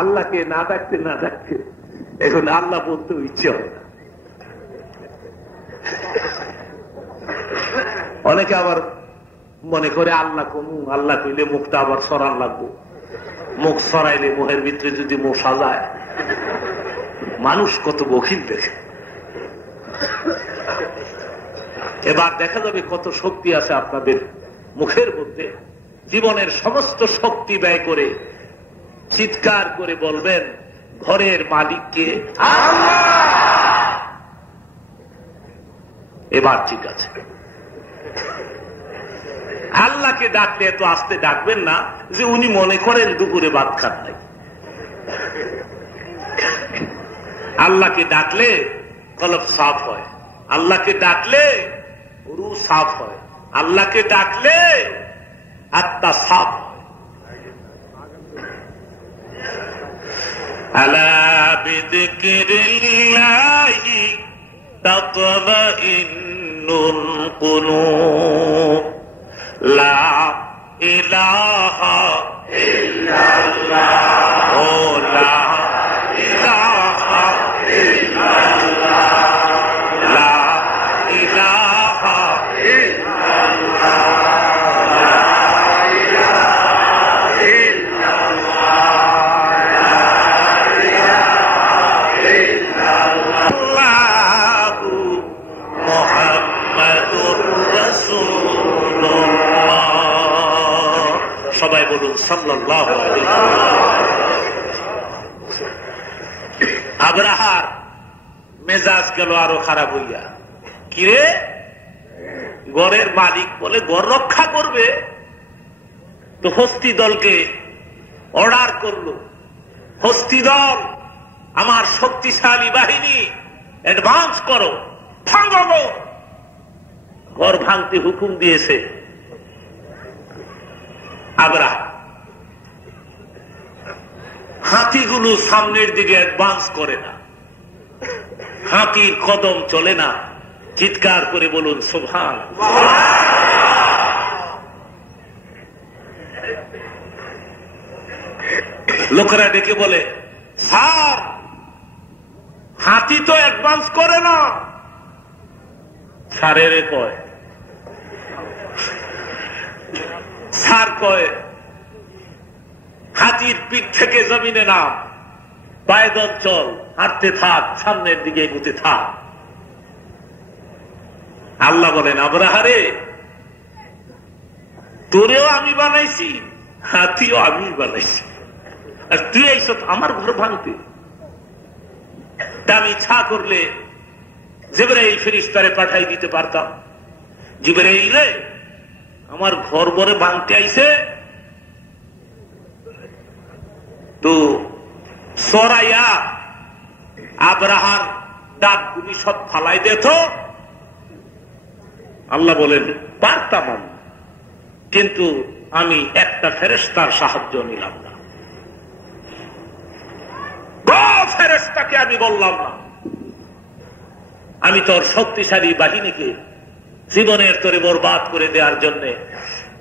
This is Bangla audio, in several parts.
আল্লাহকে না ডাকতে না ডাকতে এখন আল্লাহ বলতে ইচ্ছে হয় না। অনেকে আবার মনে করে আল্লাহ কমু, আল্লাহ কইলে মুখটা আবার সরান লাগবো, মুখ সরাইলে মুখের ভিতরে যদি মশা যায়। মানুষ কত বখিল দেখে। এবার দেখা যাবে কত শক্তি আছে আপনাদের মুখের মধ্যে। জীবনের সমস্ত শক্তি ব্যয় করে চিৎকার করে বলবেন ঘরের মালিককে আল্লাহ। এবার ঠিক আছে, আল্লাহকে ডাকলে এত আস্তে ডাকবেন না যে উনি মনে করেন দুপুরে ভাত খান নাই। আল্লাহকে ডাকলে কলব সাফ হয়, আল্লাহকে ডাকলে রু সাফ হয়, আল্লাহকে ডাকলে আত্মা সাফ হয়। আলা বিযিকরিল্লাহি তাতমাইন্নুল কুলুব লা ইলাহা ইল্লাল্লাহ ও লা ইলাহা ইল্লাল্লাহ লা ইলাহা ইল্লাল্লাহ লা ইলাহা ইল্লাল্লাহ লা ইলাহা ইল্লাল্লাহ মুহাম্মাদুর রাসূলুল্লাহ। সবাই বলুন সাল্লাল্লাহু আলাইহি ওয়াসাল্লাম। আবরাহার মেজাজ গেল আরো খারাপ হইয়া। কিরে, গড়ের মালিক বলে গড় রক্ষা করবে, তো হস্তি দলকে অর্ডার করলো, হস্তি দল আমার শক্তিশালী বাহিনী অ্যাডভান্স করো, ভাঙো। ঘর ভাঙতে হুকুম দিয়েছে আবরাহা। হাতিগুলো সামনের দিকে অ্যাডভান্স করে না, হাতির কদম চলে না। চিৎকার করে বলুন সুবহানাল্লাহ। লোকেরা ডেকে বলে, স্যার হাতি তো অ্যাডভান্স করে না। স্যারের কয়, স্যার কয় হাতির পিঠ থেকে জমিনে নাম, পায়দল চল, হাঁটতে থাক, সামনের দিকে এগুতে থাক। আল্লাহ বলেন, আবরাহারে তোরেও আমি বানাইছি, হাতিও আমি বানাইছি, আর তুই আইস আমার ঘর ভাঙতে। তা আমি ইচ্ছা করলে জিবরাইল ফেরেশতারে পাঠাই দিতে পারতাম। জিবরাইল রে, আমার ঘর বরে ভাঙতে আইছে, তো সরাইয়া আবরাহার দাঁতগুলি সব ফালাই দিত। আল্লাহ বলেন, পারতাম আমি, কিন্তু আমি একটা ফেরেশতার সাহায্য নিলাম না, ফেরেশতাকে আমি বললাম না, আমি তোর শক্তিশালী বাহিনীকে জীবনের তোরে বরবাদ করে দেওয়ার জন্য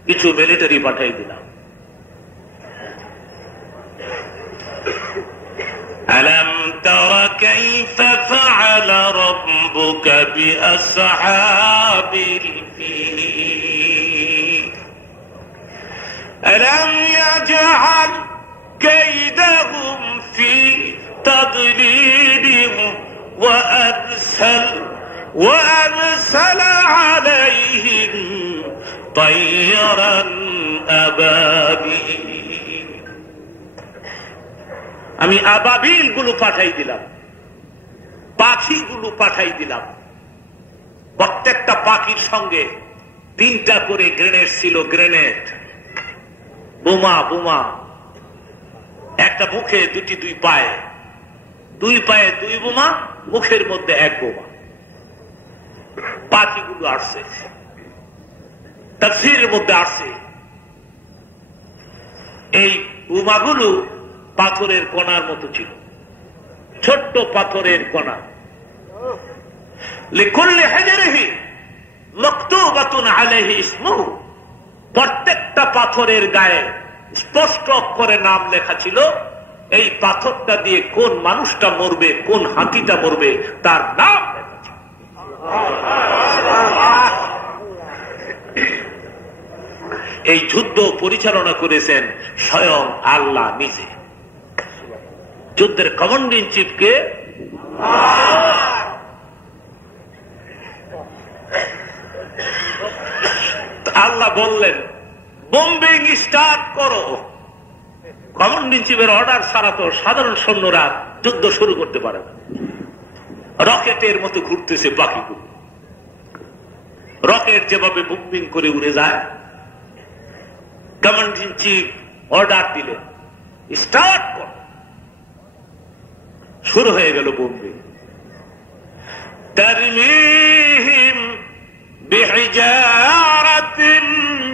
কিছু মিলিটারি পাঠাই দিলাম। ألم تر كيف فعل ربك بأصحاب الفيل ألم يجعل كيدهم في تضليل وأرسل عليهم طيرا أبابيل। আমি আবাবিল গুলো পাঠাই দিলাম, পাখিগুলো পাঠাই দিলাম। প্রত্যেকটা পাখির সঙ্গে 3টা করে গ্রেনেড ছিল, গ্রেনেড বোমা, বোমা। একটা মুখে, দুটি দুই পায়ে, 2 পায়ে 2 বোমা, মুখের মধ্যে 1 বোমা। পাখিগুলো আসছে, তাফসীরের মধ্যে আসছে এই বোমাগুলো পাথরের কণার মতো ছিল, ছোট্ট পাথরের কণা। লিকুল্লি হাজারিহি মাকতুবাতুন আলাইহি ইসমুহু, প্রত্যেকটা পাথরের গায়ে স্পষ্ট অক্ষরে নাম লেখা ছিল এই পাথরটা দিয়ে কোন মানুষটা মরবে, কোন হাতিটা মরবে তার নাম। এই যুদ্ধ পরিচালনা করেছেন স্বয়ং আল্লাহ নিজে। যুদ্ধের কমান্ডার ইন চিফকে আল্লাহ বললেন বোম্বিং স্টার্ট করো। কমান্ডার ইন চিফের অর্ডার ছাড়া তো সাধারণ সৈন্যরা যুদ্ধ শুরু করতে পারে না। রকেটের মতো ঘুরতেছে পাখিগুলো, রকেট যেভাবে বোম্বিং করে উড়ে যায়। কমান্ডার ইন চিফ অর্ডার দিলেন স্টার্ট করো। শুরু হয়ে গেল বোম্বিং। তারমিহিম বিহিজারাতিন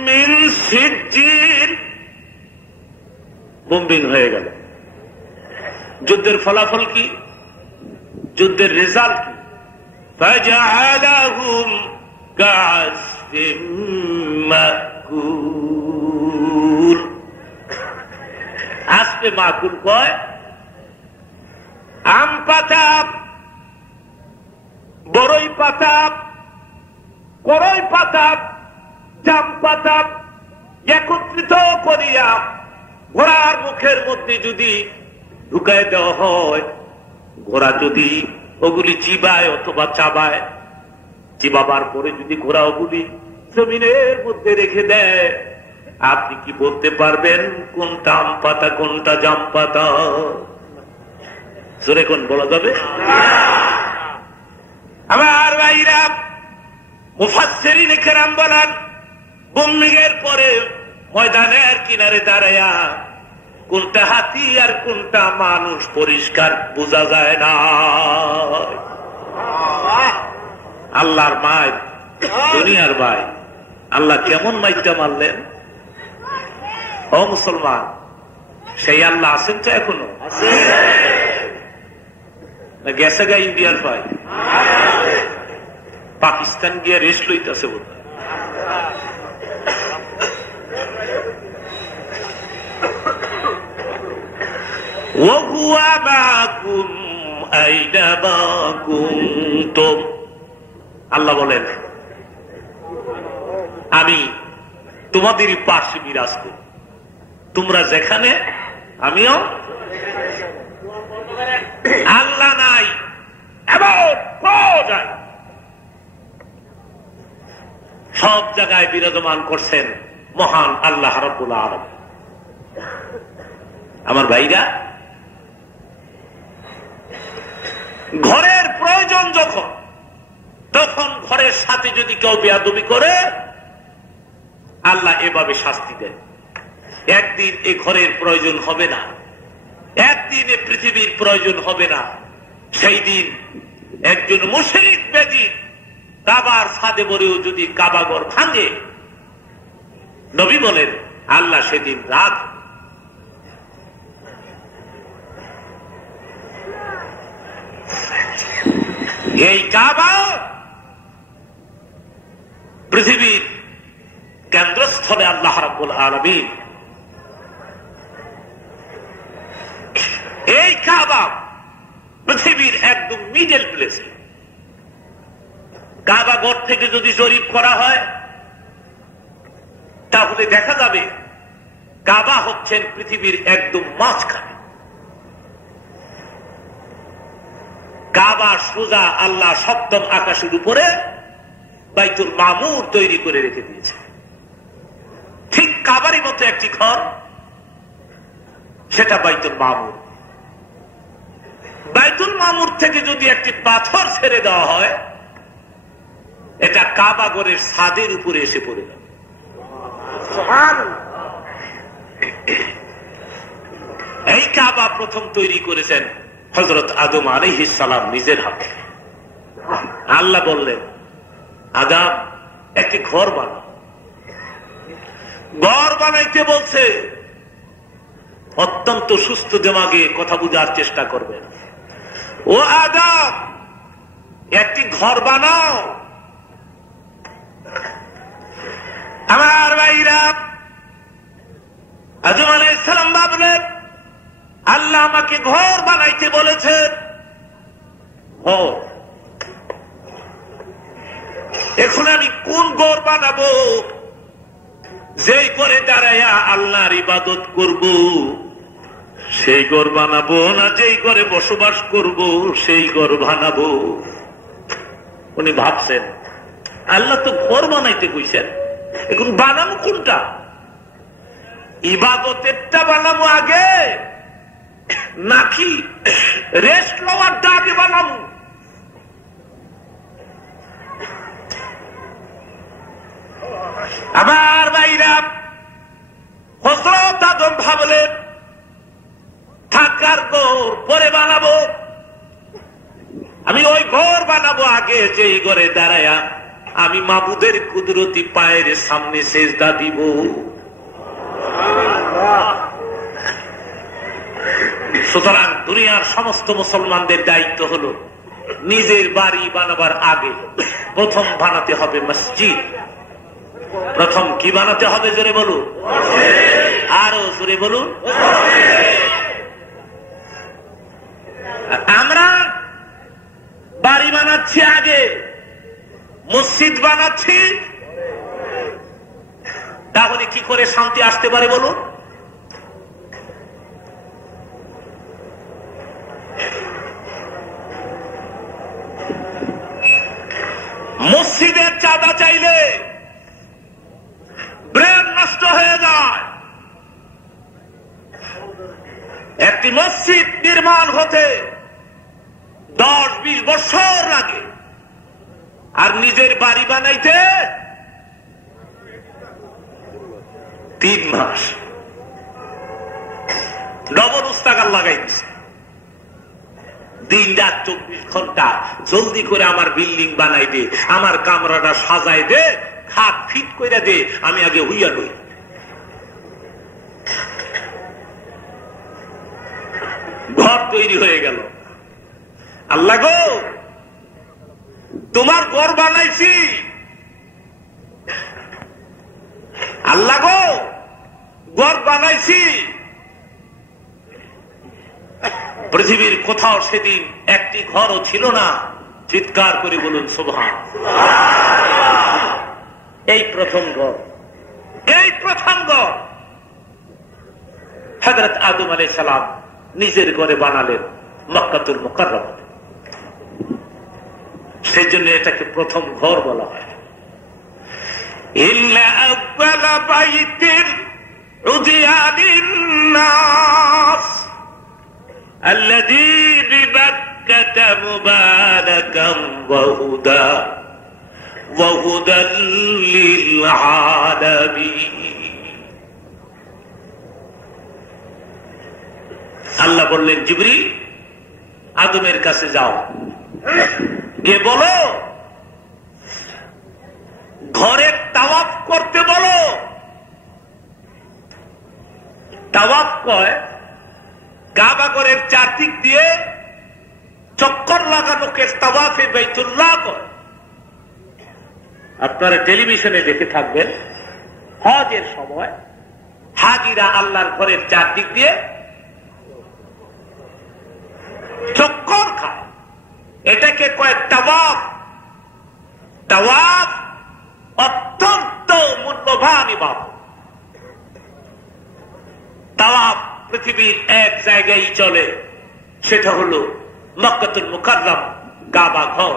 মিন সিজ্জিল। বোম্বিং হয়ে গেল। যুদ্ধের ফলাফল কি? যুদ্ধের রেজাল্ট কি? ফাজআলাহুম কা'আসফিম মাকুল। আসফে মাকুল কয় আম পাতা, বড়ই পাতা, করই পাতা, জাম পাতা একত্রিত করিয়া ঘোড়ার মুখের মধ্যে যদি ঢুকায় দেওয়া হয়, ঘোড়া যদি ওগুলি চিবায় অথবা চাবায়, চিবাবার পরে যদি ঘোড়া ওগুলি জমিনের মধ্যে রেখে দেয়, আপনি কি বলতে পারবেন কোনটা আম পাতা কোনটা জাম পাতা? জোরে কোন বলা যাবে? আমার ভাইরা মুফাসসিরিন কেরাম বলেন বোম্বিং এর পরে ময়দানের কিনারে দাঁড়ায়া কোনটা হাতি আর কোনটা মানুষ পরিষ্কার বোঝা যায় না। আল্লাহর মায় দুনিয়ার ভাই, আল্লাহ কেমন মাইটা মারলেন? ও মুসলমান, সেই আল্লাহ আছেন তো এখনো? গেছে গা ইন্ডিয়ার ভাই, পাকিস্তান গিয়ে রেস্ট লইতেছে বোধ হয়। আল্লাহ বলেন আমি তোমাদেরই পাশে বিরাজ করি, তোমরা যেখানে আমিও। আল্লাহ নাই এমন পাওয়া যায়, সব জায়গায় বিরাজমান করছেন মহান আল্লাহ রাব্বুল আলামিন। আমার ভাইরা, ঘরের প্রয়োজন যখন, তখন ঘরের সাথে যদি কেউ বেয়াদবি করে আল্লাহ এভাবে শাস্তি দেন। একদিন এ ঘরের প্রয়োজন হবে না, একদিন এ পৃথিবীর প্রয়োজন হবে না। সেই দিন একজন মুশরিক বেদী কাবার ছাদে বলেও যদি কাবাঘর ভাঙে, নবী বলেন আল্লাহ সেদিন রাত এই কাবা পৃথিবীর কেন্দ্রস্থলে আল্লাহ রাব্বুল আলামিন এই কাবা পৃথিবীর একদম মিডল প্লেসে। কাবা ঘর থেকে যদি জরিপ করা হয় তাহলে দেখা যাবে কাবা হচ্ছেন পৃথিবীর একদম মাঝখানে। কাবা সোজা আল্লাহ সপ্তম আকাশের উপরে বাইতুল মামুর তৈরি করে রেখে দিয়েছে। ঠিক কাবারই মতো একটি ঘর, সেটা বাইতুল মামুর। বাইতুল মামুর থেকে যদি একটি পাথর ছেড়ে দেওয়া হয়, এটা কাবা ঘরের ছাদের উপরে এসে পড়ে যাবে। এই কাবা প্রথম তৈরি করেছেন হযরত আদম আলাইহিস সালাম নিজের হাতে। আল্লাহ বললেন আদম একটি ঘর বানাও। ঘর বানাইতে বলছে, অত্যন্ত সুস্থ দিমাগে কথা বুঝার চেষ্টা করবেন। ও আদম একটি ঘর বানাও। আমার ভাইরা, আদম আলাইহিস সালাম ভাবলেন আল্লাহ আমাকে ঘর বানাইতে বলেছেন। এখন আমি কোন ঘর বানাবো? যেই করে দাঁড়াইয়া আল্লাহর ইবাদত করব সেই ঘর বানাবো, না যেই ঘরে বসবাস করব সেই ঘর বানাবো? উনি ভাবছেন আল্লাহ তো ঘর বানাইতে কইছেন, এখন বানাবো কোনটা? ইবাদতেরটা বানাবো আগে নাকি রেস্ট লওয়ারটা আগে বানাবো? আবার ভাইরা হযরত আদম ভাবলেন থাকার ঘর পরে বানাবো, আমি ওই ঘর বানাবো আগে যেই ঘরে দাঁড়ায়া আমি মাবুদের কুদরতি পায়ের সামনে সেজদা দিব। সুতরাং দুনিয়ার সমস্ত মুসলমানদের দায়িত্ব হলো নিজের বাড়ি বানাবার আগে প্রথম বানাতে হবে মসজিদ। প্রথম কি বানাতে হবে জোরে বলুন, আরো জোরে বলুন। আমরা বাড়ি বানাচ্ছি আগে, মসজিদ বানাচ্ছি, তাহলে কি করে শান্তি আসতে পারে বলুন? মসজিদের চাঁদা চাইলে ব্রেন নষ্ট হয়ে যায়। একটি মসজিদ নির্মাণ হতে 10-20 বছর লাগে, আর নিজের বাড়ি বানাইতে 3 মাস। ডবল উস্তাকার লাগাই দিছে। দিন রাত 24 ঘন্টা জলদি করে আমার বিল্ডিং বানাই দে, আমার কামরাটা সাজাই দে, খাট ফিট করে দে, আমি আগে হইয়া লই। ঘর তৈরি হয়ে গেল। আল্লাহ গো তোমার ঘর বানাইছি, আল্লাহ গো ঘর বানাইছি। পৃথিবীর কোথাও সেদিন একটি ঘরও ছিল না। চিৎকার করে বলুন সুবহান। এই প্রথম ঘর, এই প্রথম ঘর হযরত আদম আলাইহিস সালাম নিজের ঘরে বানালেন মক্কাতুল মুকাররমা। সেই জন্য এটাকে প্রথম ঘর বলা হয়। ইন্না আউয়ালা বাইতিন উযিয়া লিন-নাস আল্লাযী বিবাক্কাতা মুবারাকান ওয়া হুদান লিল-আলামিন। আল্লাহ বললেন জিবরিল আদমের কাছে যাও, গিয়ে বলো ঘরে তাওয়াফ করতে বলো। তাওয়াফ কয় কাবা ঘরের চারদিক দিয়ে চক্কর লাগানোকে তাওয়াফে বাইতুল্লাহ কয়। আপনারা টেলিভিশনে দেখে থাকবেন হজের সময় হাজিরা আল্লাহর ঘরের চারদিক দিয়ে চক্কর খায়, এটাকে কয় তাওয়াফ। তাওয়াফ অত্যন্ত মূল্যবান ইবাদত। তাওয়াফ পৃথিবীর এক জায়গায় চলে, সেটা হলো মক্কাতুল মুকাররম কাবা ঘর।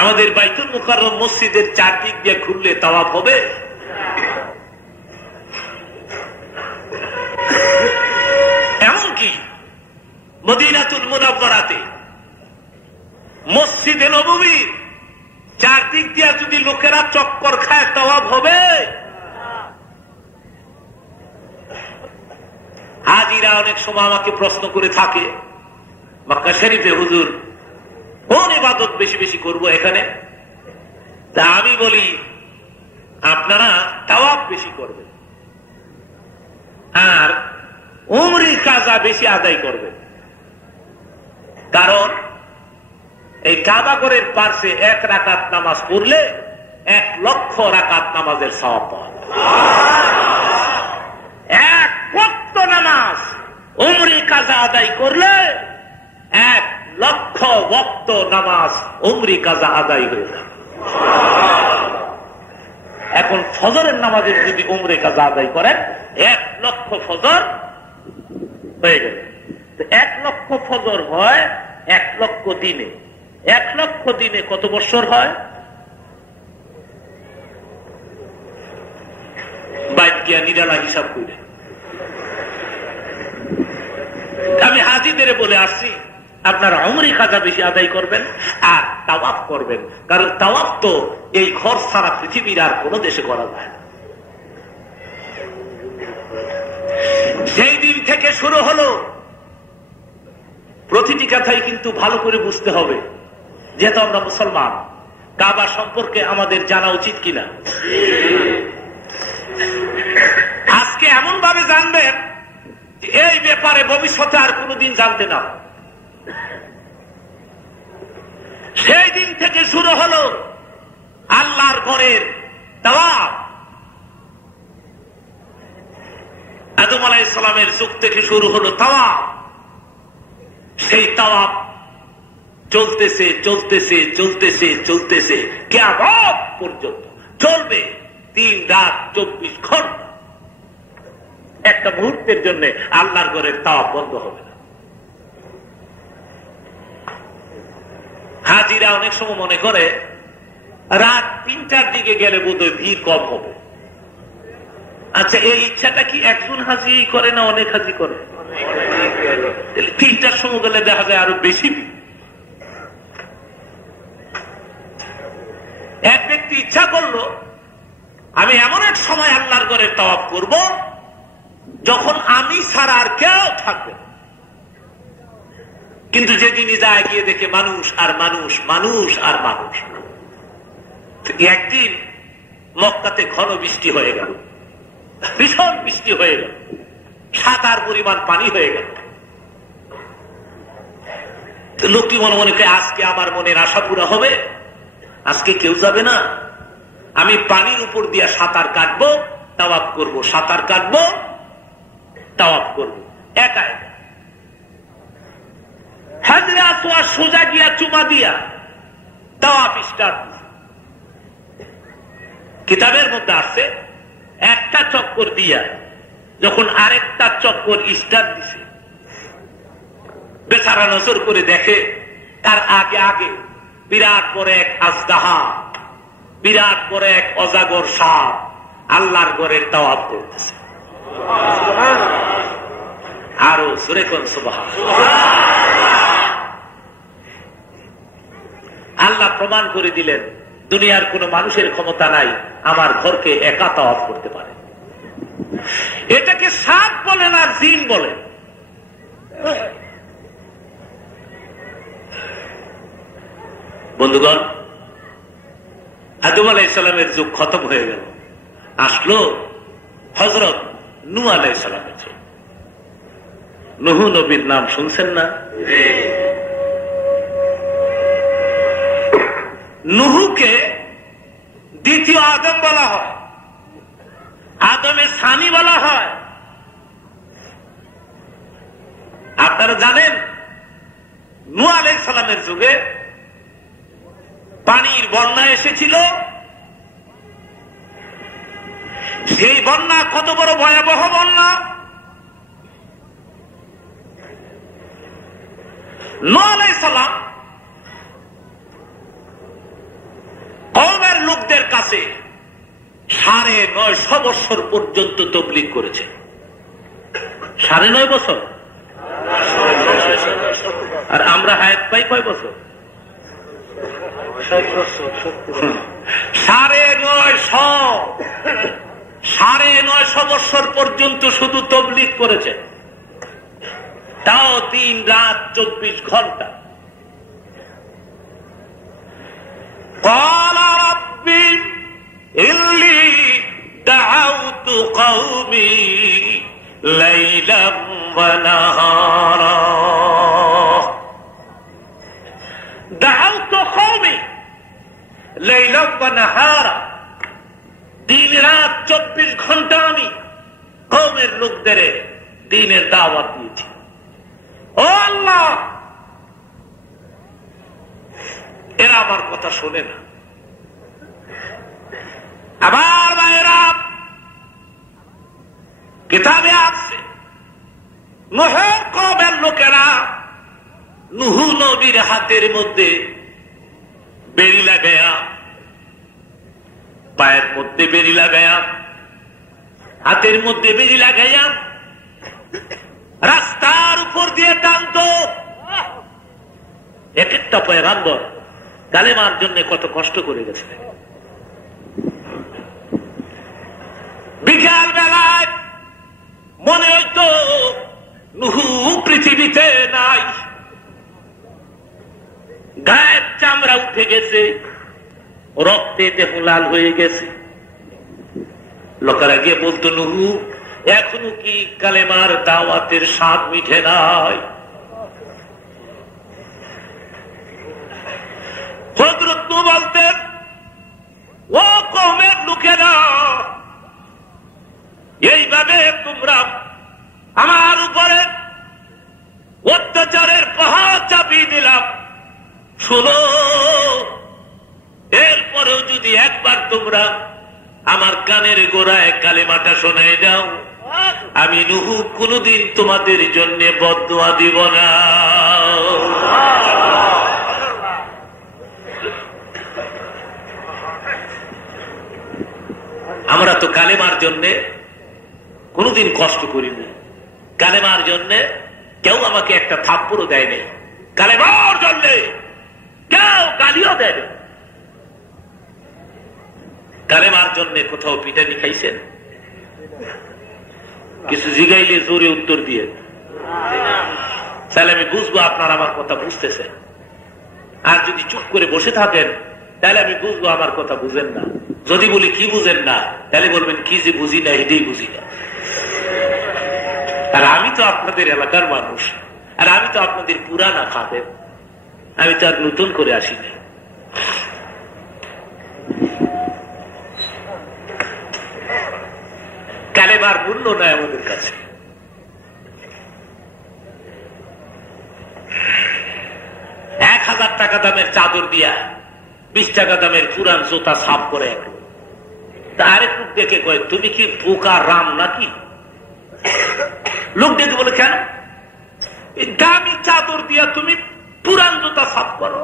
আমাদের বাইতুল মুকাররম মসজিদের চারদিক দিয়ে ঘুরলে তাওয়াফ হবে? এমনকি মদিনাতুল মুনাওয়ারাতে মসজিদে নববীর চারদিক দিয়ে যদি লোকেরা চক্কর খায় তাওয়াফ হবে? হাজিরা অনেক সময় আমাকে প্রশ্ন করে থাকে মক্কা শরীফে হুজুর কোন ইবাদত বেশি বেশি করব এখানে? তা আমি বলি আপনারা তাওয়াফ বেশি করবেন আর উমরি কাজা বেশি আদায় করবেন। কারণ এই কাবা ঘরের পাশে 1 রাকাত নামাজ পড়লে 1 লক্ষ রাকাত নামাজের সওয়াব পাওয়া যায়। 1 কাজা আদায় করলে 1,00,000 ওয়াক্ত নামাজ উমরি কাজা আদায় হয়ে যাবে। এখন ফজরের নামাজের যদি উমরে কাজা আদায় করেন 1,00,000 ফজর হয়ে গেল। 1,00,000 ফজর হয় 1,00,000 দিনে। 1,00,000 দিনে কত বছর হয়? বাইকিয়া নিরালা হিসাব করে আমি হাজিদের বলে আসছি, আপনারা উমরি কাজা বেশি আদায় করবেন আর তাওয়াফ করবেন, কারণ তাওয়াফ তো এই ঘর সারা পৃথিবীর আর কোন দেশে করা যায় না। সেই দিন থেকে শুরু হলো, প্রতিটি কথাই কিন্তু ভালো করে বুঝতে হবে, যেহেতু আমরা মুসলমান, কাবা সম্পর্কে আমাদের জানা উচিত কিনা। আজকে এমন ভাবে জানবেন এই ব্যাপারে ভবিষ্যতে আর কোনদিন জানতে না। সেই দিন থেকে শুরু হলো আল্লাহর ঘরের তাওয়াফ। আদম আলাইহিস সালামের যুগ থেকে শুরু হলো তাওয়াফ। সেই তাওয়াফ চলতেছে চলতেছে চলতেছে চলতেছে কিয়ামত পর্যন্ত চলবে। 3 রাত 24 ঘন্টা। একটা মুহূর্তের জন্য আল্লাহর ঘরের তাওয়াফ বন্ধ হবে না। হাজিরা অনেক সময় মনে করে রাত 3টার দিকে গেলে বোধহয় ভিড় কম হবে। আচ্ছা, এই ইচ্ছাটা কি একজন হাজি করে না অনেক হাজি করে? 3টার সময় গেলে দেখা যায় আরো বেশি। এক ব্যক্তি ইচ্ছা করলো আমি এমন এক সময় আল্লাহর ঘরের তাওয়াফ করব যখন আমি ছাড়া আর কেউ থাকবে। কিন্তু যেদিনই যায় গিয়ে দেখে মানুষ আর মানুষ, মানুষ আর মানুষ। একদিন মক্কাতে ঘন বৃষ্টি হয়ে গেল, ভীষণ বৃষ্টি হয়ে গেল, সাঁতার পরিমাণ পানি হয়ে গেল। লোকটি মনে মনে করে আজকে আমার মনের আশা পুরা হবে, আজকে কেউ যাবে না, আমি পানির উপর দিয়ে সাঁতার কাটবো, তাওয়াফ করবো, সাঁতার কাটবো, তাওয়াফ করবো একা একা। হাজরে আসওয়াদ সোজা গিয়া চুমা দিয়া তাওয়াফ স্টার্ট। কিতাবের মধ্যে আসছে একটা চক্কর দিয়া যখন আরেকটা চক্কর স্টার্ট দিছে, বেচারা নজর করে দেখে তার আগে আগে বিরাট বড় এক আজদাহা, বিরাট বড় এক অজাগর সাপ আল্লাহর ঘরের তাওয়াফ করতেছে। আরো জোরে কোন সুবহানাল্লাহ। আল্লাহ প্রমাণ করে দিলেন দুনিয়ার কোন মানুষের ক্ষমতা নাই আমার ঘরকে একা তাওয়াফ করতে পারে। এটাকে সাপ বলেন আর জিন বলেন। বন্ধুগণ, আদম আলাইহিস সালামের যুগ খতম হয়ে গেল, আসলো হযরত নূহ আলাইহিস সালামের যুগ। নূহ নবীর নাম শুনছেন না? নূহকে দ্বিতীয় আদম বলা হয়, আদমের সানি বলা হয়। আপনারা জানেন নূহ আলাইহিস সালামের যুগে পানির বন্যা এসেছিল। সেই বন্যা কত বড় ভয়াবহ বন্যা! নূহ আলাইহিস সালাম কওমের লোকদের কাছে 950 বছর পর্যন্ত তাবলীগ করেছে। 9.5 বছর। আর আমরা হায়াত পাই কয় বছর? 950 বছর পর্যন্ত শুধু তাবলীগ করেছে, তাও 3 রাত 24 ঘন্টা। قال رب إني دعوت قومي ليلا ونهارا دعوت قومي ليلا ونهارا। 3 রাত 24 ঘন্টা আমি কওমের লোকদের দ্বীনের দাওয়াত দিয়েছি। ও আল্লাহ, এরা আমার কথা শোনে না। আমার ভাইয়েরা, কিতাবে আছে নূহের কওমের লোকেরা নূহ নবীর হাতের মধ্যে বেড়ি লাগায়া, পায়ের মধ্যে বেড়ি লাগায়া, হাতের মধ্যে বেড়ি লাগাইয়া রাস্তার উপর দিয়ে টানতো। এক একটা পয়গাম্বর কালেমার জন্য কত কষ্ট করে গেছে। বিকাল বেলায় মনে হইতো নূহ পৃথিবীতে নাই, গায়ের চামড়া উঠে গেছে, রক্তে দেহ লাল হয়ে গেছে। লোকেরা গিয়ে বলতো, নূহ এখনো কি কালেমার দাওয়াতের স্বাদ মিঠে নাই? হযরত নূহ বলতেন, ও কওমের লোকেরা, এইভাবে তোমরা আমার উপরে অত্যাচারের পাহাড় চাপিয়ে দিলাম। শোনো, এরপরেও যদি একবার তোমরা আমার কানের গোড়ায় কালেমাটা শোনায় যাও, আমি নূহ কোনদিন তোমাদের জন্য বদদুয়া দিব না। আমরা তো কালেমার জন্য কোনদিন কষ্ট করিনি। কালেমার জন্য কেউ আমাকে একটা থাপ্পড়ও দেয়নি, কালেমার জন্য কেউ গালিও দেয়নি। কালেমার জন্য কোথাও পিটানি খাইছেন? কিছু জিগাইলে জোরে উত্তর দিয়ে, তাহলে আমি বুঝবো আপনার আমার কথা বুঝতেছেন। আর যদি চুপ করে বসে থাকেন, তাহলে আমি বুঝবো আমার কথা বুঝেন না। যদি বলি কি বুঝেন না, তাহলে বলবেন কি যে বুঝি না, এটাই বুঝি না। আর আমি তো আপনাদের এলাকার মানুষ, আর আমি তো আপনাদের পুরানা খাদেম, আমি তো আর নতুন করে আসিনি। কালেমার মূল্য নাই আমাদের কাছে। ৳1000 দামের চাদর দিয়া 20 টাকা দামের পুরান জুতা সাফ করে আরেক লোক দেখে কয়, তুমি কি বোকা রাম নাকি? লোক দেখে বলে, কেন দামি চাদর দিয়া তুমি পুরান জুতা সাফ করো?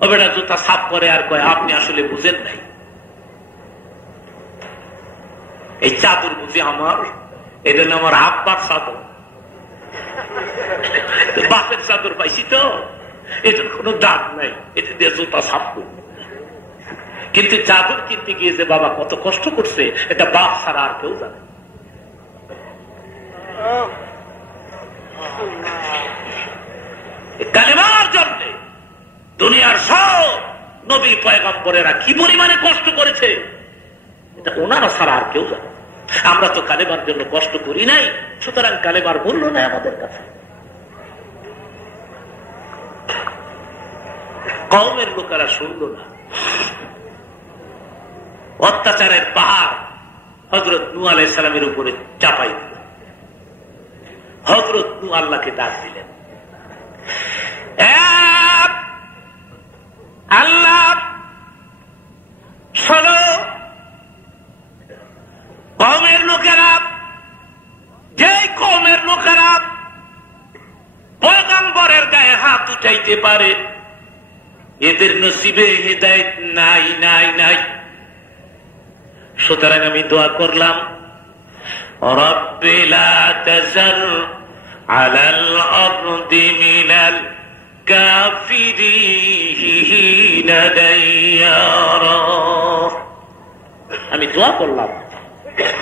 ও বেটা জুতা সাফ করে আর কয়, আপনি আসলে বুঝেন নাই, এই চাদর বুঝি আমার, এটা আমার আব্বার চাদর, বাপের চাদর পাইছি তো, এটার কোনো দাগ নাই, এটা দিয়ে জুতা সাফ করবো। কিন্তু চাদর কিনতে গিয়ে যে বাবা কত কষ্ট করছে, এটা বাপ ছাড়া আর কেউ জানে। কালেমার জন্য দুনিয়ার সব নবী পয়গম্বরেরা কি পরিমাণে কষ্ট করেছে, এটা ওনারা ছাড়া আর কেউ জানে। আমরা তো কালেমার জন্য কষ্ট করি নাই, সুতরাং কালেমার মূল্য নাই আমাদের কাছে। কওমের লোকেরা শুনল না, অত্যাচারের পাহাড় হযরত নূহ আলাইহিস সালামের উপরে চাপাই দিল। হযরত নূহ আল্লাহকে ডাক দিলেন, আল্লাহ শোনো, কওমের লোকেরা, যে কওমের লোকেরা পয়গম্বরের গায়ে হাত উঠাইতে পারে, এদের নসিবে হিদায়াত নাই নাই নাই। সুতরাং আমি দোয়া করলাম, রব্বি লা তাযার আলাল আরদি মিনাল কাফিরিনা দাইয়ারা। আমি দোয়া করলাম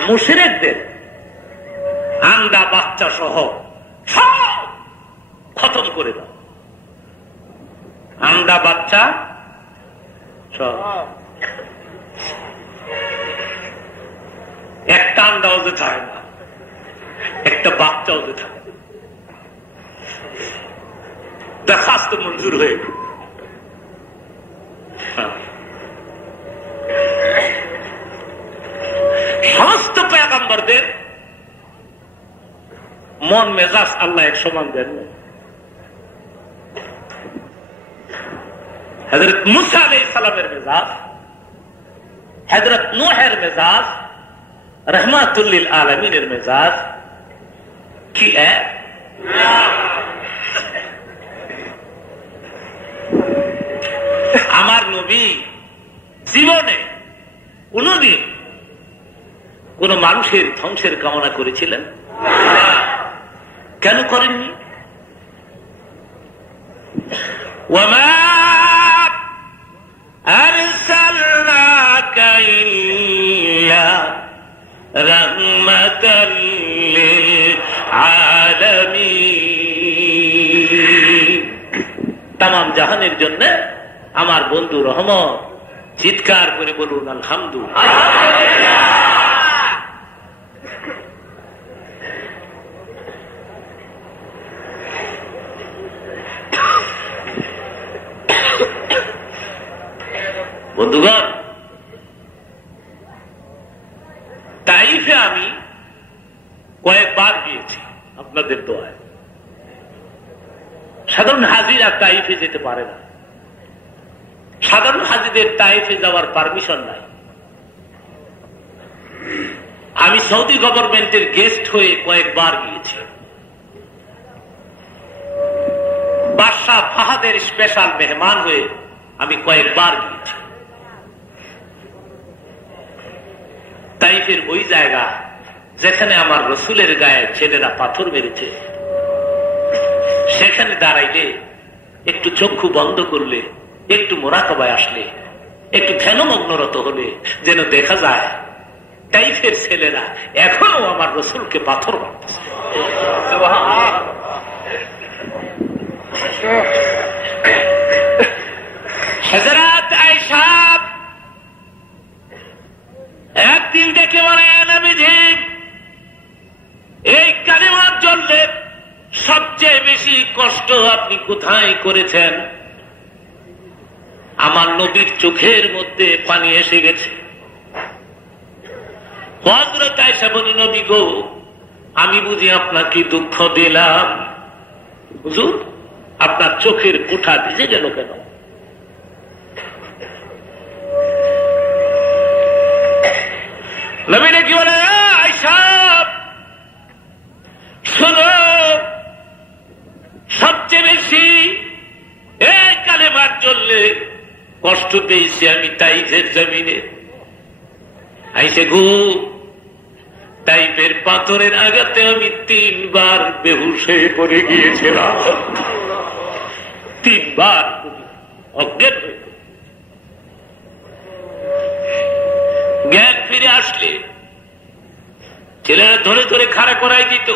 মুশরিকদের আন্ডা বাচ্চা সহ সব খতম করে দাও। আন্ডা বাচ্চা সব, একটা আন্ডাও যে থাকে না, একটা বাচ্চাও যে থাকে, দরখাস্ত মঞ্জুর হয়ে গেল। সমস্ত পয়গম্বরদের মন মেজাজ আল্লাহ এক সমান দেন। হযরত মুসা আলাইহিস সালামের মেজাজ, হযরত নূহের মেজাজ, রহমাতুল লিল আলামিনের মেজাজ কি এক? আমার নবী জীবনে কোনদিন কোন মানুষের ধ্বংসের কামনা করেছিলেন? কেন করেননি? ওয়ামা আরসালনাকা ইল্লা রাহমাতাল লিল আলামিন। তামাম জাহানের জন্য আমার বন্ধু রহমত। চিৎকার করে বলুন আলহামদুলিল্লাহ। বন্ধুগণ, তাইফে আমি কয়েকবার গিয়েছি আপনাদের দোয়ায়। সাধারণ হাজিরা তাইফে যেতে পারে না, সাধারণ হাজিদের তাইফে যাওয়ার পারমিশন নাই। আমি সৌদি গভর্নমেন্টের গেস্ট হয়ে কয়েকবার গিয়েছি। বাদশাহ ফাহাদের স্পেশাল মেহমান হয়ে আমি কয়েকবার গিয়েছি। তাইফের ওই জায়গা যেখানে আমার রসুলের গায়ে ছেলেরা পাথর মেরেছে, সেখানে দাঁড়াইলে, একটু চক্ষু বন্ধ করলে, একটু মোরাকাবায় আসলে, একটু ধ্যানমগ্নরত হলে যেন দেখা যায় তাইফের ছেলেরা এখনো আমার রসুলকে পাথর মারতেছে। হযরত আয়েশা একদিন দেখে বলেন, নবীজি এই কালিমার জন্য সবচেয়ে বেশি কষ্ট আপনি কোথায় করেছেন? আমার নবীর চোখের মধ্যে পানি এসে গেছে। হযরত আয়েশা বলেন, নবী গো, আমি বুঝি আপনাকে দুঃখ দিলাম? হুজুর, আপনার চোখের কোঠা ভিজে গেল কেন? নবী নাকি বলে, আয়েশা শোনো, সবচেয়ে বেশি এই কালেমার জন্য কষ্ট পেয়েছি আমি তাইফের জমিনে। আয়েশা গো, তাইফের পাথরের আঘাতে আমি 3 বার বেহুশ হয়ে পড়ে গিয়েছিলাম। 3 বার অজ্ঞান হয়ে। জ্ঞান ফিরে আসলে ছেলেরা ধরে ধরে খাড়া করাই দিত,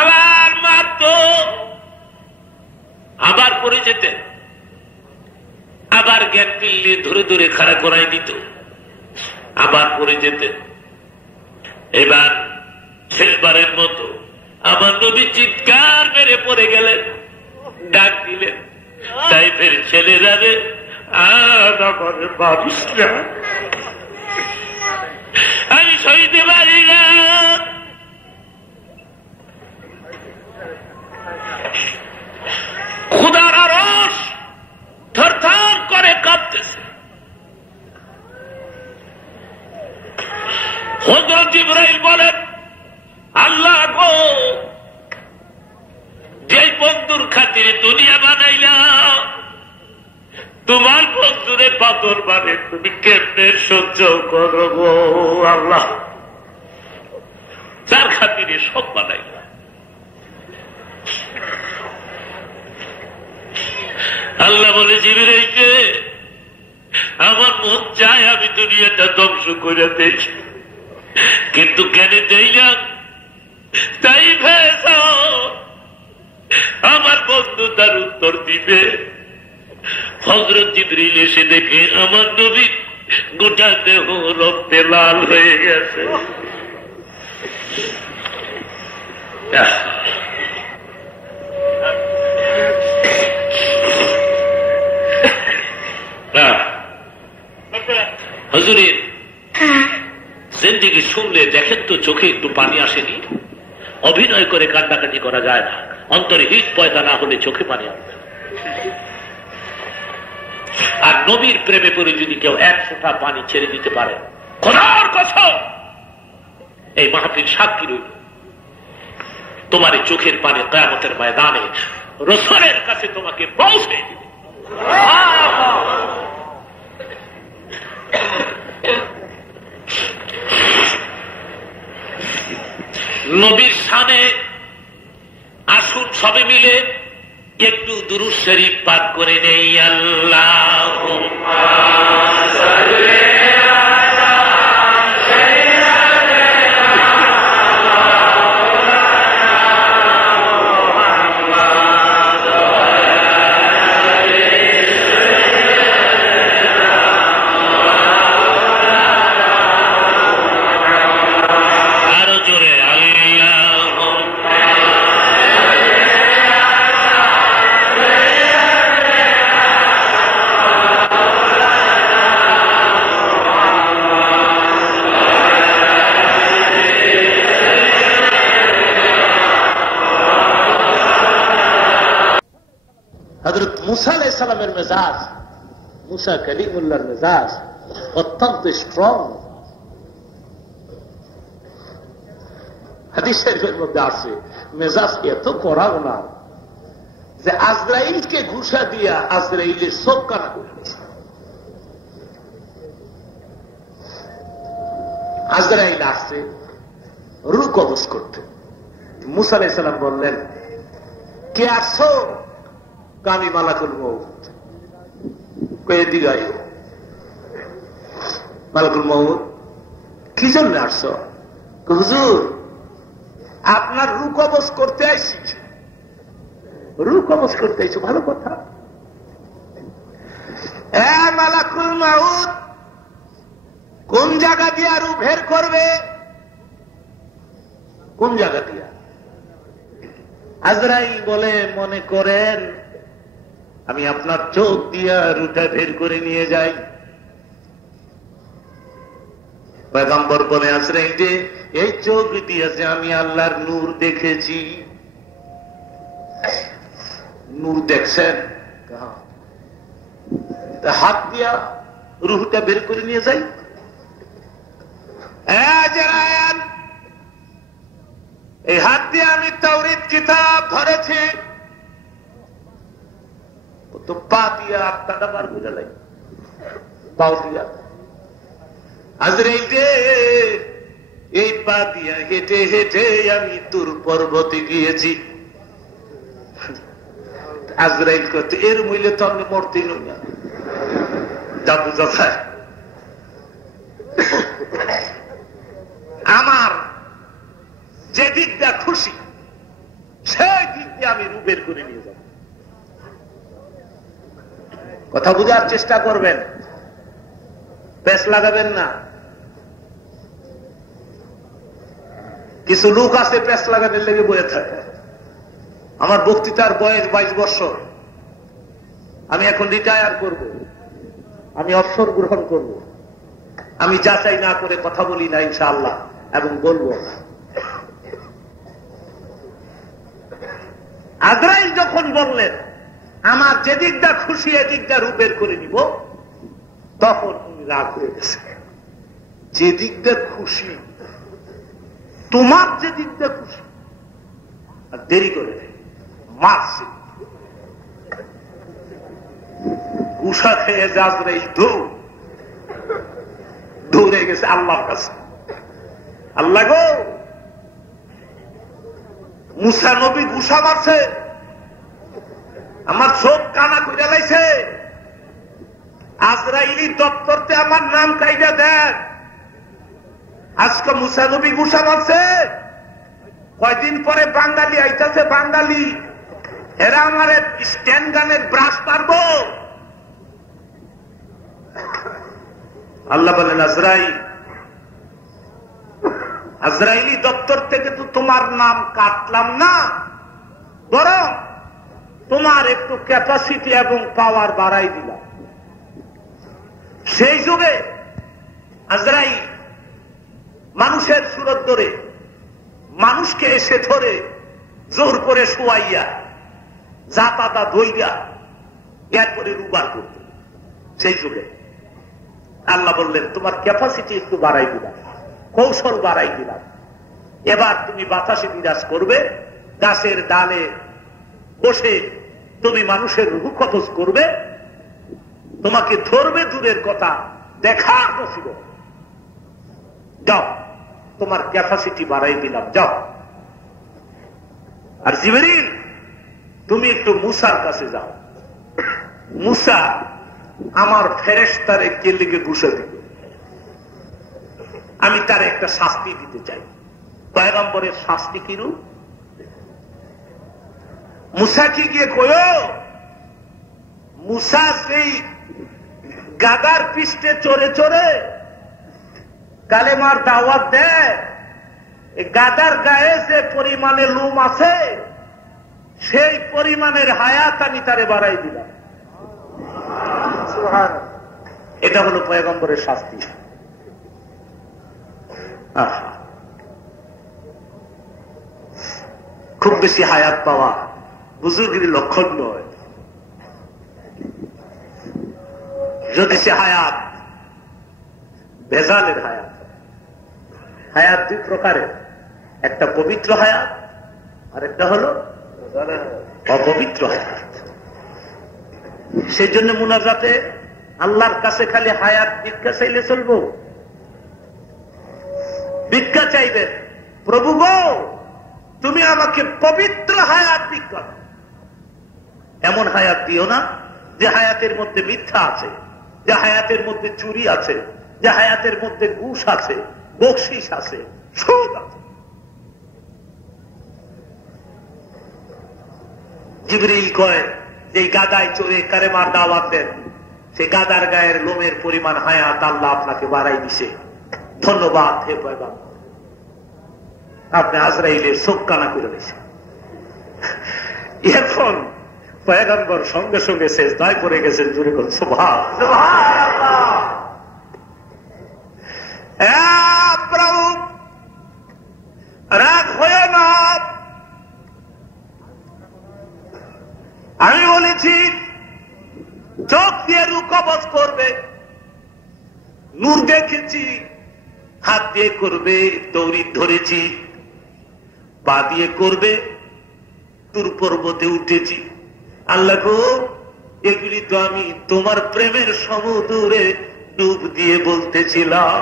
আবার মারত, আবার পড়ে যেতেন, আবার জ্ঞান ফিরলে ধরে ধরে খাড়া করাই দিত, আবার পড়ে যেতেন। এবার শেষবারের মতো আমার নবী চিৎকার মেরে পড়ে গেলেন, ডাক দিলেন, তাইফের ছেলেরা রে, আজ আমার মানুষ না, আমি সইতে পারি না। খোদার আরশ থরথর করে কাঁপতেছে। হযরত জিবরাইল বলেন, আল্লাহ গো, যে বন্ধুর খাতিরে দুনিয়া বানাইলাম, তোমার বন্ধুরে পাথর মানে তুমি কেমনে সহ্য করো গো আল্লাহ? যার খাতিরে সব বানাইলাম। আল্লাহ বলে, জিবরাইলকে আমার মন চায় আমি দুনিয়াটা ধ্বংস করে দেই, কিন্তু কেন দেইলাম? তাই ভেস আমার বন্ধু তার উত্তর দিবে। হযরত জিবরিল এসে দেখে আমার নবী গোটা দেহ রক্তে লাল হয়ে গেছে। হুজুরের জিন্দেগি শুনলে দেখেন তো চোখে একটু পানি আসেনি? অভিনয় করে কান্নাকাটি করা যায় না, অন্তরে হিট পয়দা না হলে চোখে পানি আসবে। আর নবীর প্রেমে পড়ে যদি কেউ এক ফোঁটা পানি ছেড়ে দিতে পারে, খোদার কসম এই মাহফিল সাক্ষী রইল, তোমার এই চোখের পানি কিয়ামতের ময়দানে রাসূলের কাছে তোমাকে পৌঁছে দিবে। নবীর শানে আসুন সবে মিলে একটু দুরূদ শরীফ পাঠ করে নেই। আল্লাহুম্মা সাল্লি আলা হযরত মুসা আলাইহিস সালামের মেজাজ, মুসা কালিমুল্লাহর মেজাজ অত্যন্ত স্ট্রং। হাদিস শরীফের মধ্যে আছে মেজাজ এত কড়া ওনার যে আজরাইলকে ঘুষা দিয়া আজরাইলের চোখ কানা করে দিয়েছে। আজরাইল আসছে রূহ কবজ করতে। মুসা আলাইহিস সালাম বললেন, কে আসছো? আমি মালাকুল মউত। কয়ে দিগাই মালাকুল মউত, কি জন্য আসছো? হুজুর, আপনার রূহ কবজ করতে আইছি। রূহ কবজ করতে আইছো, ভালো কথা। মালাকুল মউত কোন জায়গা দিয়া রূহ বের করবে? কোন জায়গা দিয়া? আজরাইল বলে, মনে করেন আমি আপনার চোখ দিয়া রুটা বের করে নিয়ে যাই। পয়গম্বর বলে, আজরাইল যে এই চোখ দিয়েছে আমি আল্লাহর নূর দেখেছি। নূর দেখছেন? হাত দিয়া রুহটা বের করে নিয়ে যাই। এই হাত দিয়ে আমি তাওরীত কিতাব ধরেছি, তো পা দিয়া আত্মাটা বার করে লাই, পাও দিয়া। আজরাইল যে এই পা দিয়া হেঁটে হেঁটে আমি তুর পর্বতে গিয়েছি। আজরাইল করতে এর মূল্যে তো আমি মরতেই নই না, যা বুঝা যায়। আমার যে দিকটা খুশি সেই দিক দিয়ে আমি রূহ বের করে নিয়ে যাব। কথা বুঝার চেষ্টা করবেন, পেশ লাগাবেন না। কিছু লোক আছে পেশ লাগানোর লেগে বয়ে থাকে। আমার বক্তৃতার বয়স 22 বছর, আমি এখন রিটায়ার করব, আমি অবসর গ্রহণ করব। আমি যাচাই না করে কথা বলি না ইনশাআল্লাহ, এবং বলবো না। আজরাইল যখন বললেন আমার যে দিকটা খুশি এদিকটা রূহ বের করে নিব, তখন উনি রাগ হয়ে গেছে। যে দিকটা খুশি, তোমার যে দিকটা খুশি, আর দেরি করে মারছে। উষা খেয়ে আজরাইল দৌড়ে গেছে আল্লাহর কাছে। আল্লাহ গো, মুসা নবী গুসা মারছে, আমার চোখ কানা কইরা লাইছে। আজরাইলি দপ্তরতে আমার নাম কাইডা দেন। আজকে মুসা নবী গুসা মারছে, কয়দিন পরে বাঙালি আইতাছে, বাঙালি এরা আমার স্ট্যান্ড গানের ব্রাশ পারবো। আল্লাহ বলেন, আজরাইলি দপ্তর থেকে তো তোমার নাম কাটলাম না, বরং তোমার একটু ক্যাপাসিটি এবং পাওয়ার বাড়াই দিলাম। সেই যুগে আজরাইল মানুষের সুরত ধরে মানুষকে এসে ধরে জোর করে শোয়াইয়া জাতাতা ধইয়া এরপরে রুবার করত। সেই যুগে আল্লাহ বললেন তোমার ক্যাপাসিটি একটু বাড়াই দিলাম, কৌশল বাড়াই দিলাম, এবার তুমি বাতাসে বিরাজ করবে, গাছের ডালে বসে তুমি মানুষের রূহ কতজ করবে, তোমাকে ধরবে দূরের কথা, দেখার নসিব। যাও, তোমার ক্যাপাসিটি বাড়াই দিলাম, যাও। আর জিবরিল তুমি একটু মুসার কাছে যাও, মুসা আমার ফেরেশতারে কেলিকে ঘুষে দিবে, আমি তার একটা শাস্তি দিতে চাই। পয়গম্বরের শাস্তি কিরূপ? মুসা কি গিয়ে কয়ো, মুসা সেই গাদার পৃষ্ঠে চড়ে চড়ে কালেমার দাওয়াত দেয়, গাদার গায়ে যে পরিমাণে লুম আছে সেই পরিমাণের হায়াত আমি তারে বাড়াই দিলাম। এটা হলো পয়গম্বরের শাস্তি। খুব বেশি হায়াত পাওয়া বুজুর্গের লক্ষণ নয়। যদি সে হায়াত ভেজালের হায়াত, হায়াত দুই প্রকারের, একটা পবিত্র হায়াত আর একটা হলো অপবিত্র হায়াত। সেই জন্য মুনাজাতে আল্লাহর কাছে খালি হায়াত ভিক্ষা চাইলে চলবো? ভিক্ষা চাইবেন, প্রভু গো তুমি আমাকে পবিত্র হায়াত ভিক্ষা, এমন হায়াত দিও না যে হায়াতের মধ্যে মিথ্যা আছে, যে হায়াতের মধ্যে চুরি আছে, যে হায়াতের মধ্যে ঘুষ আছে, বকশিস আছে, সুদ আছে। জিবরিল কয় যে গাদায় চড়ে কালেমার দাওয়াত দেন, সে গাদার গায়ের লোমের পরিমাণ হায়াত আল্লাহ আপনাকে বাড়াই দিছে। ধন্যবাদ হে পয়গম্বর, আপনি আজরাইলের চোখ কানা করে দিয়েছেন। এখন পয়গম্বর সঙ্গে সঙ্গে সেজদায় পড়ে গেছেন, জুড়ে করুন সুবহানাল্লাহ। প্রভু রাগ হয়ে না, আমি বলেছি চোখ দিয়ে রূহ কবজ করবে, নূর দেখেছি, হাত দিয়ে করবে, দৌড়ি ধরেছি, পা দিয়ে করবে, তুর পর্বতে উঠেছি। আল্লাহ গো এগুলি তো আমি তোমার প্রেমের সমুদ্রে ডুব দিয়ে বলতেছিলাম।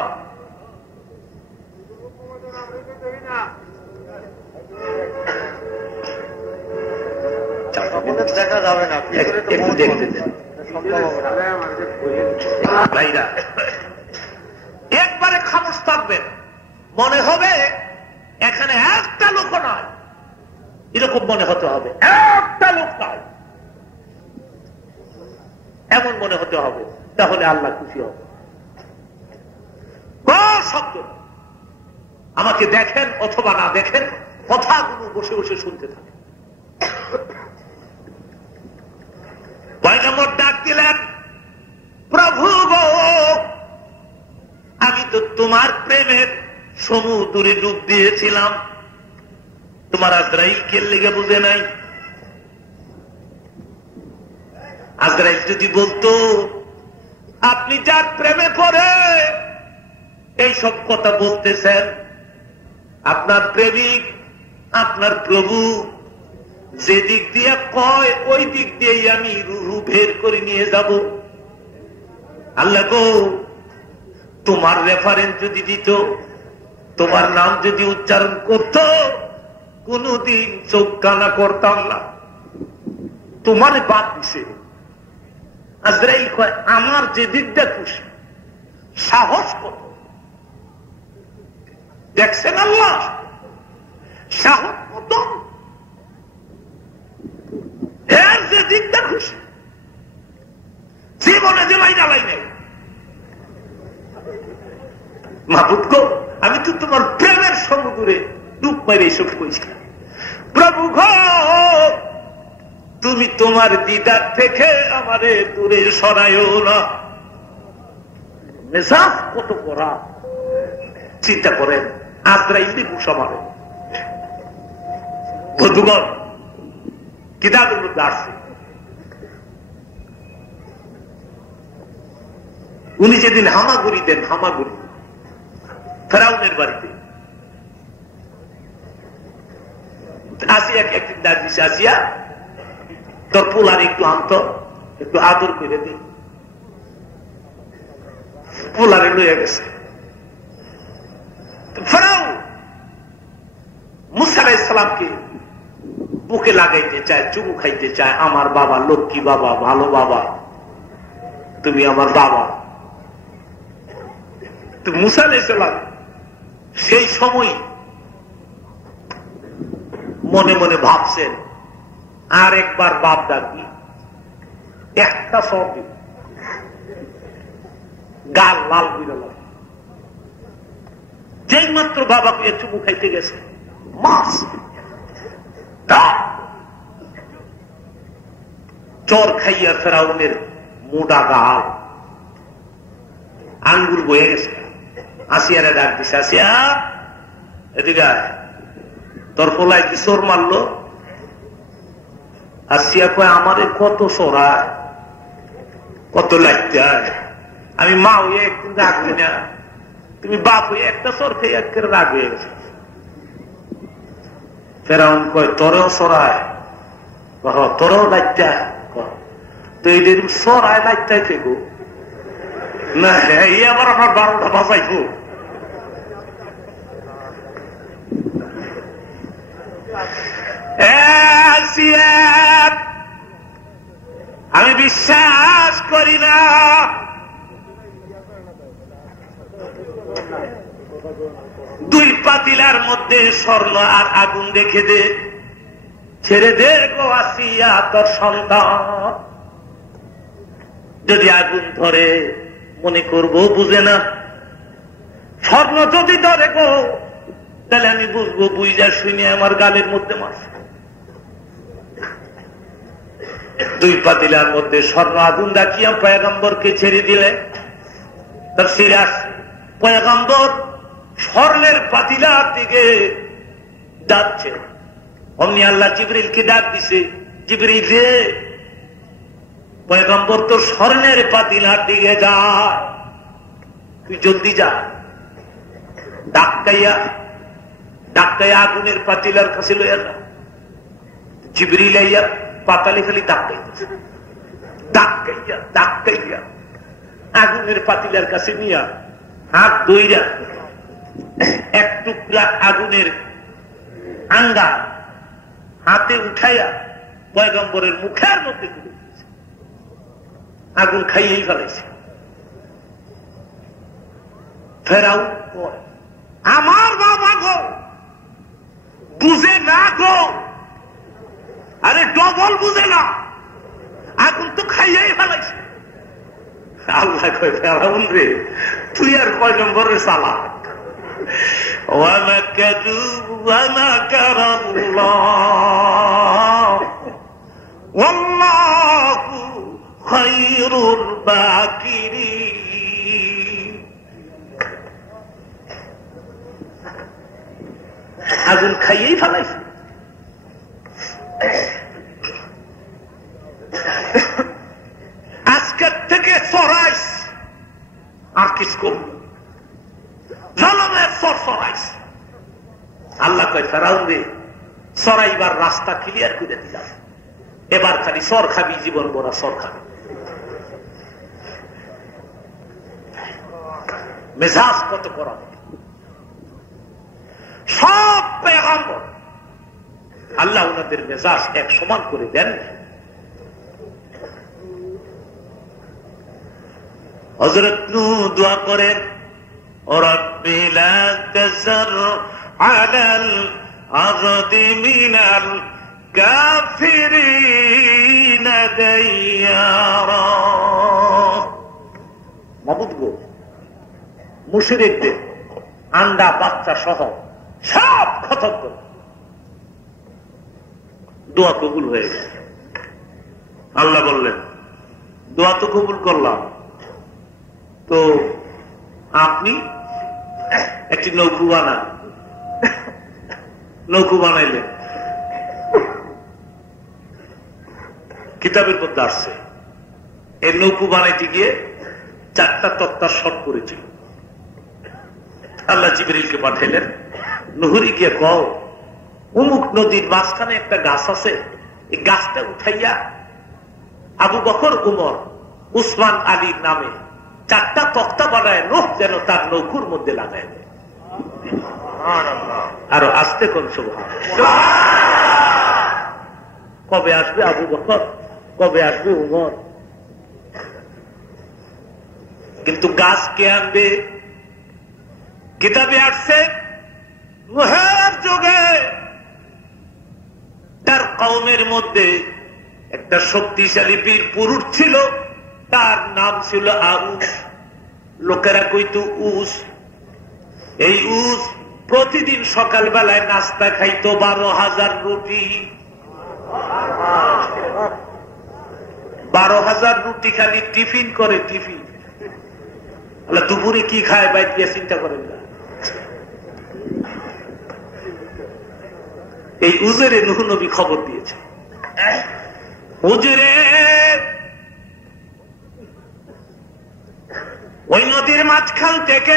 দেখা যাবে না, একটু দেখতে দেন ভাইরা, একবারে খামোশ থাকবেন, মনে হবে এখানে একটা লোক নয়, এরকম মনে হতে হবে, একটা লোক নয়, এমন মনে হতে হবে, তাহলে আল্লাহ খুশি হবে। শব্দ আমাকে দেখেন অথবা না দেখেন, কথাগুলো বসে বসে শুনতে থাকে। পয়গম্বর ডাক দিলেন, প্রভু গো আমি তো তোমার প্রেমের সমুদ্রে ডুব দিয়েছিলাম, তোমার আজরাইলকে লেগে বুঝে নাই। আজরাইল যদি বলতো আপনি যার প্রেমে পড়ে এইসব কথা বলতেছেন, আপনার প্রেমিক আপনার প্রভু যে দিক দিয়ে কয় ওই দিক দিয়েই আমি রূহ বের করে নিয়ে যাব। আল্লাহ গো তোমার রেফারেন্স যদি দিত, তোমার নাম যদি উচ্চারণ করত, কোনদিন চোখ কানা করতাম না। তোমার বাদ দিছে। আজরাইল কয় আমার যে দিকটা খুশি, সাহস কত দেখছেন আল্লাহ, সাহস কত, এর যে দিকটা খুশি, জীবনে যে লাইন আলাই নেই। মাহবুব গো আমি তো তোমার প্রেমের সমুদ্রে ডুব মেরে এইসব কইছি। প্রভু গো তুমি তোমার দিদার থেকে আমারে দূরে সরাইও না। মেজাজ কত করা, চিন্তা করেন। আজরাইল ঘুষা মারে, বন্ধুগণ, কিতাবের মধ্যে আসছে উনি যেদিন হামাগুড়ি দেন, হামাগুড়ি ফেরাউনের বাড়িতে, আসিয়া একদিন ডাক দিছে, আসিয়া তোর পোলার একটু আনত, একটু আদর করে দে। পোলারে লইয়া গেছে। ফেরাউন মুসা আলাইহিস সালামকে বুকে লাগাইতে চায়, চুমু খাইতে চায়। আমার বাবা লক্ষ্মী বাবা, ভালো বাবা, তুমি আমার বাবা। তো মুসা আলাইহিস সালাম সেই সময় মনে মনে ভাবছেন, আর একবার বাপ ডাকি, একটা সব গাল লাল বিরল। যেই মাত্র বাবাকে চুমু খাইতে গেছে, মাছ চর খাইয়া ফেরাউনের মোটা গাল, আঙ্গুল বয়ে গেছে। আসিয়ারে ডাক দিছে, আসিয়া এদিকে তোর পোলায় কি চোর মারলো? আসিয়া কয়, আমারে কত চোরায়, কত লাগতে হয়। আমি মা হইয়া একটু রাগ হই না, তুমি বাপ হইয়া একটা চোর খেয়ে এক রাগ হয়ে গেছে। ফেরাউন কয়, তোরেও চোরায়? তোরেও লাগতে হয়? তো এই চোরায় লাগতে থেকো না, এই আবার আমার 12টা বাজাইবো। আমি বিশ্বাস করি না। দুই পাতিলার মধ্যে স্বর্ণ আর আগুন রেখে দে, ছেড়ে দে গো আসিয়া তোর সন্তান। যদি আগুন ধরে মনে করবো বুঝে না, স্বর্ণ যদি ধরে গো তাহলে আমি বুঝবো, বুঝা শুনে আমার গালের মধ্যে মারছে। দুই পাতিলার মধ্যে স্বর্ণ আগুন রাখিয়া পয়গম্বরকে ছেড়ে দিলে তার সিরাজ। পয়গম্বর স্বর্ণের পাতিলার দিকে যাচ্ছে, অমনি আল্লাহ জিবরিলকে ডাক দিছে, জিবরিল রে, পয়গম্বর তো স্বর্ণের পাতিলার দিকে যা, তুই জলদি যা। ডাক্কাইয়া আগুনের পাতিলার কাছে লইয়া যা। জিবরিল আইয়া পাতালে খালি ডাক্কাইয়া আগুনের পাতিলার কাছে নিয়া হাত দইরা এক টুকরা আগুনের আঙ্গা হাতে উঠাইয়া পয়গম্বরের মুখের মধ্যে তুলে দিয়েছে। আগুন খাইয়েই ফেলাইছে। ফেরাউন আমার বাবা গো, বুঝে না গো, আরে ডবল বুঝে না, আগুন তো খাইয়াই ফেলাইছে। আল্লাহ কয়, ফেরাউন রে, তুই আর কয় নম্বরের চালাক। وَمَكَرُوا وَمَكَرَ اللَّهُ وَاللَّهُ خَيْرُ الْمَاكِرِينَ। আগুন খাইয়েই ফেলাইছে। আজকের থেকে সরাইস আর কিছু করব, জলমের সর সরাইস। আল্লাহ কয়, ফেরাউন রে, সরাইবার রাস্তা ক্লিয়ার করে দিলাম, এবার খালি সর খাবি, জীবন ভরা সর খাবি। মেজাজ কত করা, সব পেগাম্বর আল্লাহ ওনাদের মেজাজ এক সমান করে দেন। হযরত নূহ দোয়া করেন, রব্বি লা তাযার আলাল আরদি মিনাল কাফিরিনা দাইয়ারা। মাবুদ গো, মুশরিকদের আন্ডা বাচ্চা সহ সব খতম করে। দোয়া কবুল হয়ে গেছে। আল্লাহ বললেন, দোয়া তো কবুল করলাম, তো আপনি একটি নৌকো বানান। নৌকো বানাইলেন, কিতাবের মধ্যে আসছে এই নৌকু বানাইতে গিয়ে 4টা তক্তা শর্ট করেছিল। আল্লাহ জিবরিলকে পাঠাইলেন, নুহুরি গিয়ে কও অমুক নদীর মাঝখানে একটা গাছ আছে, এই গাছটা উঠাইয়া আবু বকর, উমর, উসমান, আলীর নামে 4টা তক্তা বানায় নূহ যেন তার নৌকুর মধ্যে লাগায় দেয়। আরো আসতে কোন সুবহানাল্লাহ। কবে আসবে আবু বকর, কবে আসবে উমর? কিন্তু গাছ কে আনবে? কিতাবে আসছে নূহের যুগে তার কওমের মধ্যে একটা শক্তিশালী বীর পুরুষ ছিল, তার নাম ছিল আউস। লোকেরা কইতো উস। এই উস প্রতিদিন সকালবেলায় নাস্তা খাইতো 12,000 রুটি। 12,000 রুটি খালি টিফিন করে, টিফিন। দুপুরে কি খায় বাইরে দিয়ে চিন্তা করেন না। এই উজরে নূহ নবী খবর দিয়েছে, হুজুরে ওই নদীর মাঝখান থেকে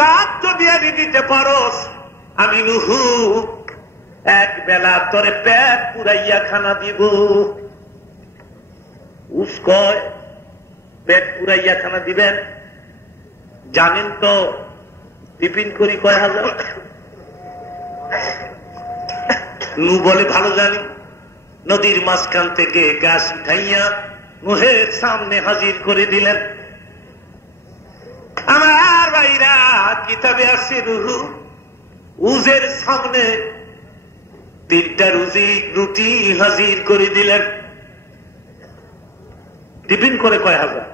গাছ যদি আমি দিতে পারোস, আমি নূহ এক বেলা তোরে পেট পুরাইয়া খানা দিব। উস কয় পেট পুরাইয়া খানা দিবেন? জানেন তো টিফিন করি কয় হাজার? নূহ বলে ভালো জানি। নদীর মাঝখান থেকে গাছ উঠাইয়া নূহের সামনে হাজির করে দিলেন। আমার ভাইরা, কিতাবে আসছে নূহ উজের সামনে 3টা রুটি হাজির করে দিলেন। টিফিন করে কয় হাজার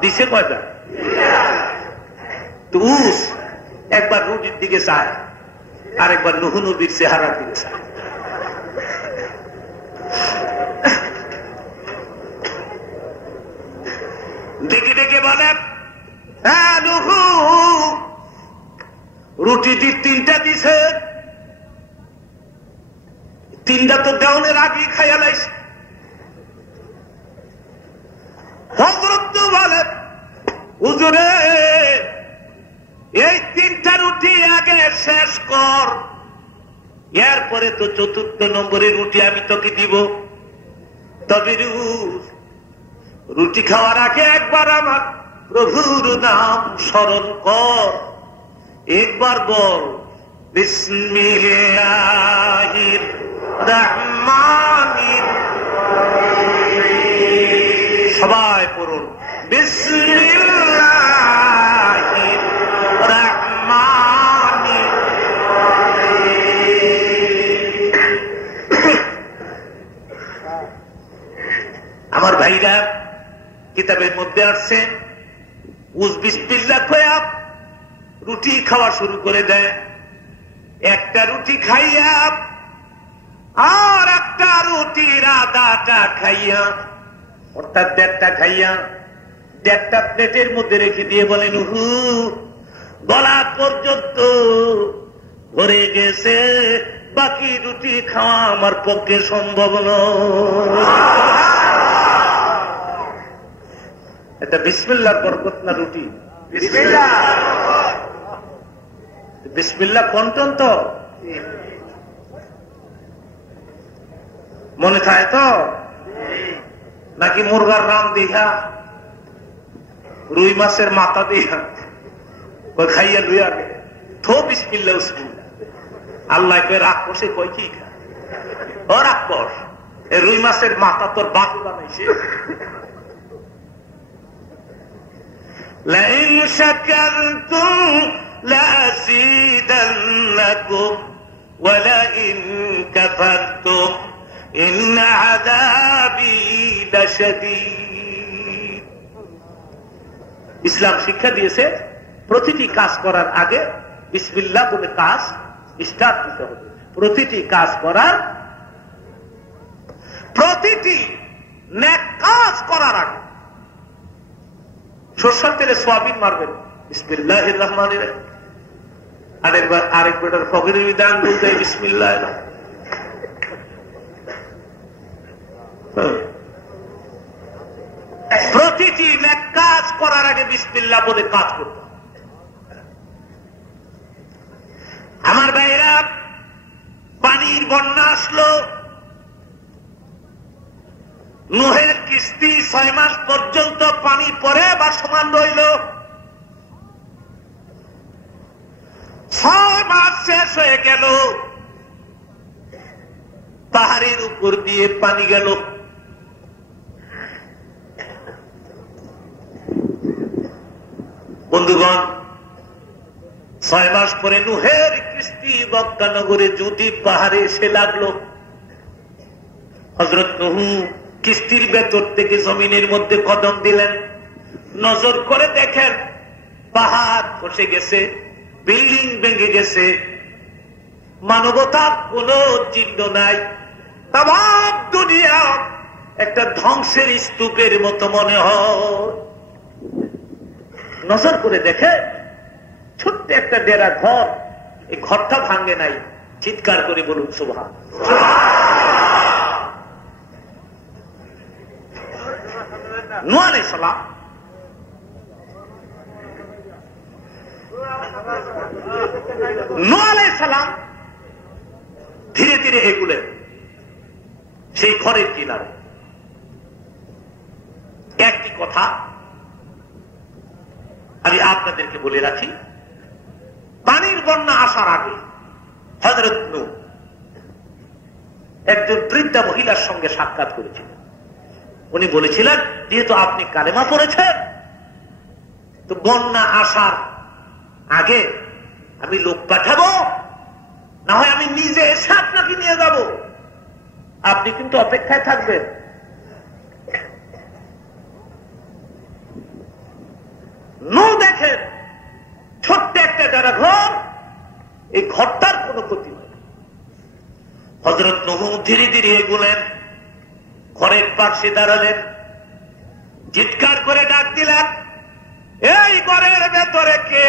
দিছে? কয়টা? তো উস একবার রুটির দিকে চায়, আর একবার নূহ নবীর চেহারার দিকে চায়। দেখে দেখে বলেন, হ্যাঁ নূহ রুটি 3টা দিছে, 3টা তো দেওয়ানের আগে খাইয়া লাইছে। হযরত বলেন, হুজুরে এই 3টা রুটি আগে শেষ কর, এরপরে তো 4র্থ নম্বরের রুটি আমি তোকে দিব। তবে রুটি খাওয়ার আগে একবার আমার প্রভুর নাম স্মরণ কর, একবার বল বিসমিল্লাহির রহমানির রহিম। সবাই পড়ুন বিসমিল্লাহির রহমানির রহিম। আমার ভাইরা, কিতাবের মধ্যে আসছে উস বিসমিল্লাহ কয়া রুটি খাওয়া শুরু করে দেয়। একটা রুটি খাইয়া আর একটা রুটির আধাটা খাইয়া, অর্থাৎ 1.5টা খাইয়া 1.5টা প্লেটের মধ্যে রেখে দিয়ে বলেন, নূহ গলা পর্যন্ত ভরে গেছে, বাকি রুটি খাওয়া আমার পক্ষে সম্ভব নয়। এটা বিসমিল্লাহর বরকত না রুটি? বিসমিল্লাহ। বিসমিল্লাহ কন্টন তো মনে থাকে তো, নাকি মুরগার রাম দেখা, রুই মাছের মাথা দেখা ওই খাইয়া লুই আগে থো বিসমিল্লাহ উসমিল্লাহ। আল্লাহ কে রাগ করছে, কই কি ও রাগ কর, রুই মাছের মাথা তোর বাপ বানাইছে। لئن شكرتم لأزيدنكم ولئن كفرتم إن عذابي لشديد। ইসলাম শিক্ষা দিয়েছে প্রতিটি কাজ করার আগে বিসমিল্লাহ বলে কাজ স্টার্ট দিতে হবে। প্রতিটি কাজ করার, প্রতিটি নেক কাজ করার আগে সরষের তেলে সোয়াবিন মারবেন বিসমিল্লাহির রহমানির রহিম। আরেক বেটার ফকিরের বিধান বলতে বিসমিল্লাহ। প্রতিটি নেক কাজ করার আগে বিসমিল্লাহ বলে কাজ করত। আমার ভাইরা, পানির বন্যা আসলো, নুহের কিস্তি 6 মাস পর্যন্ত পানি পরে ভাসমান রইল। 6 মাস শেষ হয়ে গেল, পাহাড়ের উপর দিয়ে পানি গেল। বন্ধুগণ, 6 মাস পরে নুহের কিস্তি মক্কানগরে যদি পাহাড়ে এসে লাগলো। হযরত নূহ কিস্তির ভেতর থেকে জমিনের মধ্যে কদম দিলেন, নজর করে দেখেন পাহাড় খসে গেছে, বিল্ডিং ভেঙে গেছে, মানবতার কোন চিহ্ন নাই। তামাম দুনিয়া একটা ধ্বংসের স্তূপের মতো মনে হয়। নজর করে দেখে ছোট্ট একটা ডেরা ঘর, এই ঘরটা ভাঙে নাই। চিৎকার করে বলুন সুবহান। নূহ আলাইহিস সালাম ধীরে ধীরে এগুলেন সেই ঘরের কিনারে। একটি কথা আমি আপনাদেরকে বলে রাখি, পানির বন্যা আসার আগে হযরত নূহ একজন বৃদ্ধা মহিলার সঙ্গে সাক্ষাৎ করেছিলেন। উনি বলেছিলেন, যেহেতু আপনি কালেমা পড়েছেন, তো বন্যা আসার আগে আমি লোক পাঠাবো, না হয় আমি নিজে এসে আপনাকে নিয়ে যাব, আপনি কিন্তু অপেক্ষায় থাকবেন। নূহ দেখেন ছোট্ট একটা যারা ঘর, এই ঘরটার কোনো ক্ষতি হয়। হযরত নূহ ধীরে ধীরে এগুলেন, ঘরের পাশে দাঁড়ালেন, চিৎকার করে ডাক দিলেন, এই ঘরের ভেতরে কে?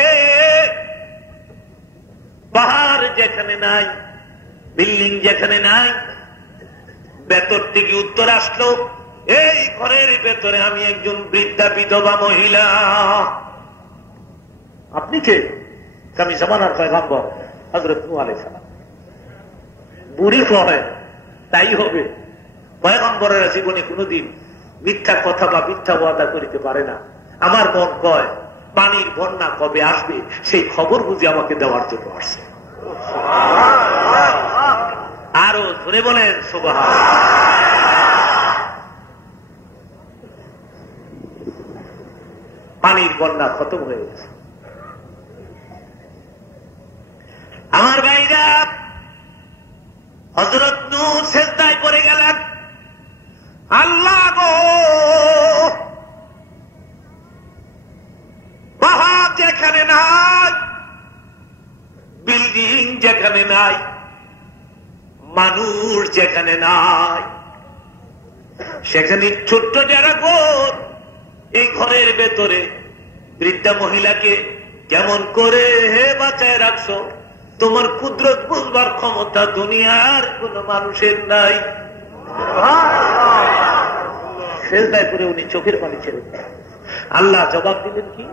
পাহাড় যেখানে নাই, বিল্ডিং যেখানে নাই, ভেতর থেকে উত্তর আসলো, এই ঘরের ভেতরে আমি একজন বৃদ্ধা বিধবা মহিলা। আপনি কে? আমি জামানার পয়গম্বর হযরত নূহ আলাইহিস সালাম। বুড়ি কয় তাই হবে, পয়গম্বরের জীবনে কোনদিন মিথ্যা কথা বা মিথ্যা ওয়াদা করিতে পারে না। আমার মন কয় পানির বন্যা কবে আসবে সেই খবর বুঝে আমাকে দেওয়ার জন্য আসছে। আরো ধরে বলেন সুবহান। পানির বন্যা খতম হয়ে গেছে। আমার ভাইরা, হযরত নূহ সিজদায় পড়ে গেলেন, আল্লাহ গো, পাহাড় যেখানে নাই, বিল্ডিং যেখানে নাই, মানুষ যেখানে নাই, সেখানে ছোট্ট যারা ঘর, এই ঘরের ভেতরে বৃদ্ধা মহিলাকে কেমন করে হে বাঁচায় রাখছো? তোমার কুদরত বুঝবার ক্ষমতা দুনিয়ার কোন মানুষের নাই। সিজদায় পড়ে উনি চোখের পানি ছেড়ে দিলেন। আল্লাহ জবাব দিলেন কি?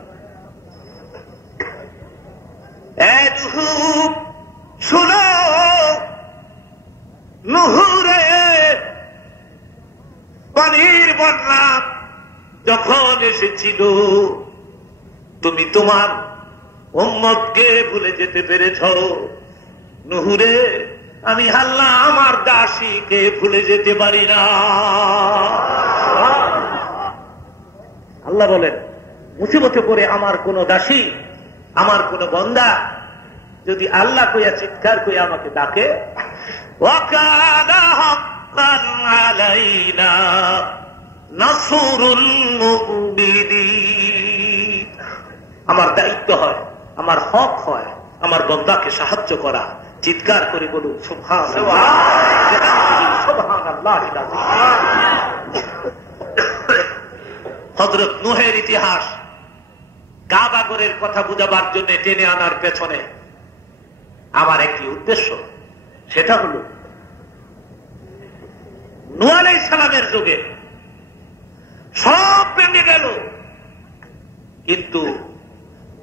শুনো নূহ রে, পানির বন্যা যখন এসেছিল তুমি তোমার উম্মতকে ভুলে যেতে পেরেছ। নূহ রে, আমি আল্লাহ আমার দাসীকে ভুলে যেতে পারি না। আল্লাহ বলেন, মুসিবতে পড়ে আমার কোন দাসী, আমার কোন বন্দা যদি আল্লাহ কইয়া চিৎকার কইয়া আমাকে ডাকে, ওয়াকানা হাক্কান আলাইনা নাসরুল মুমিনিন, আমার দায়িত্ব হয়, আমার হক হয় আমার বন্দাকে সাহায্য করা। চিৎকার করে বলুন সুবহানাল্লাহ, সুবহানাল্লাহিল আযীম। হযরত নূহের ইতিহাস কাবা ঘরের কথা বুঝাবার জন্য টেনে আনার পেছনে আমার একটি উদ্দেশ্য, সেটা হল নূহ আলাইহিস সালামের যুগে সব ভেঙে গেল, কিন্তু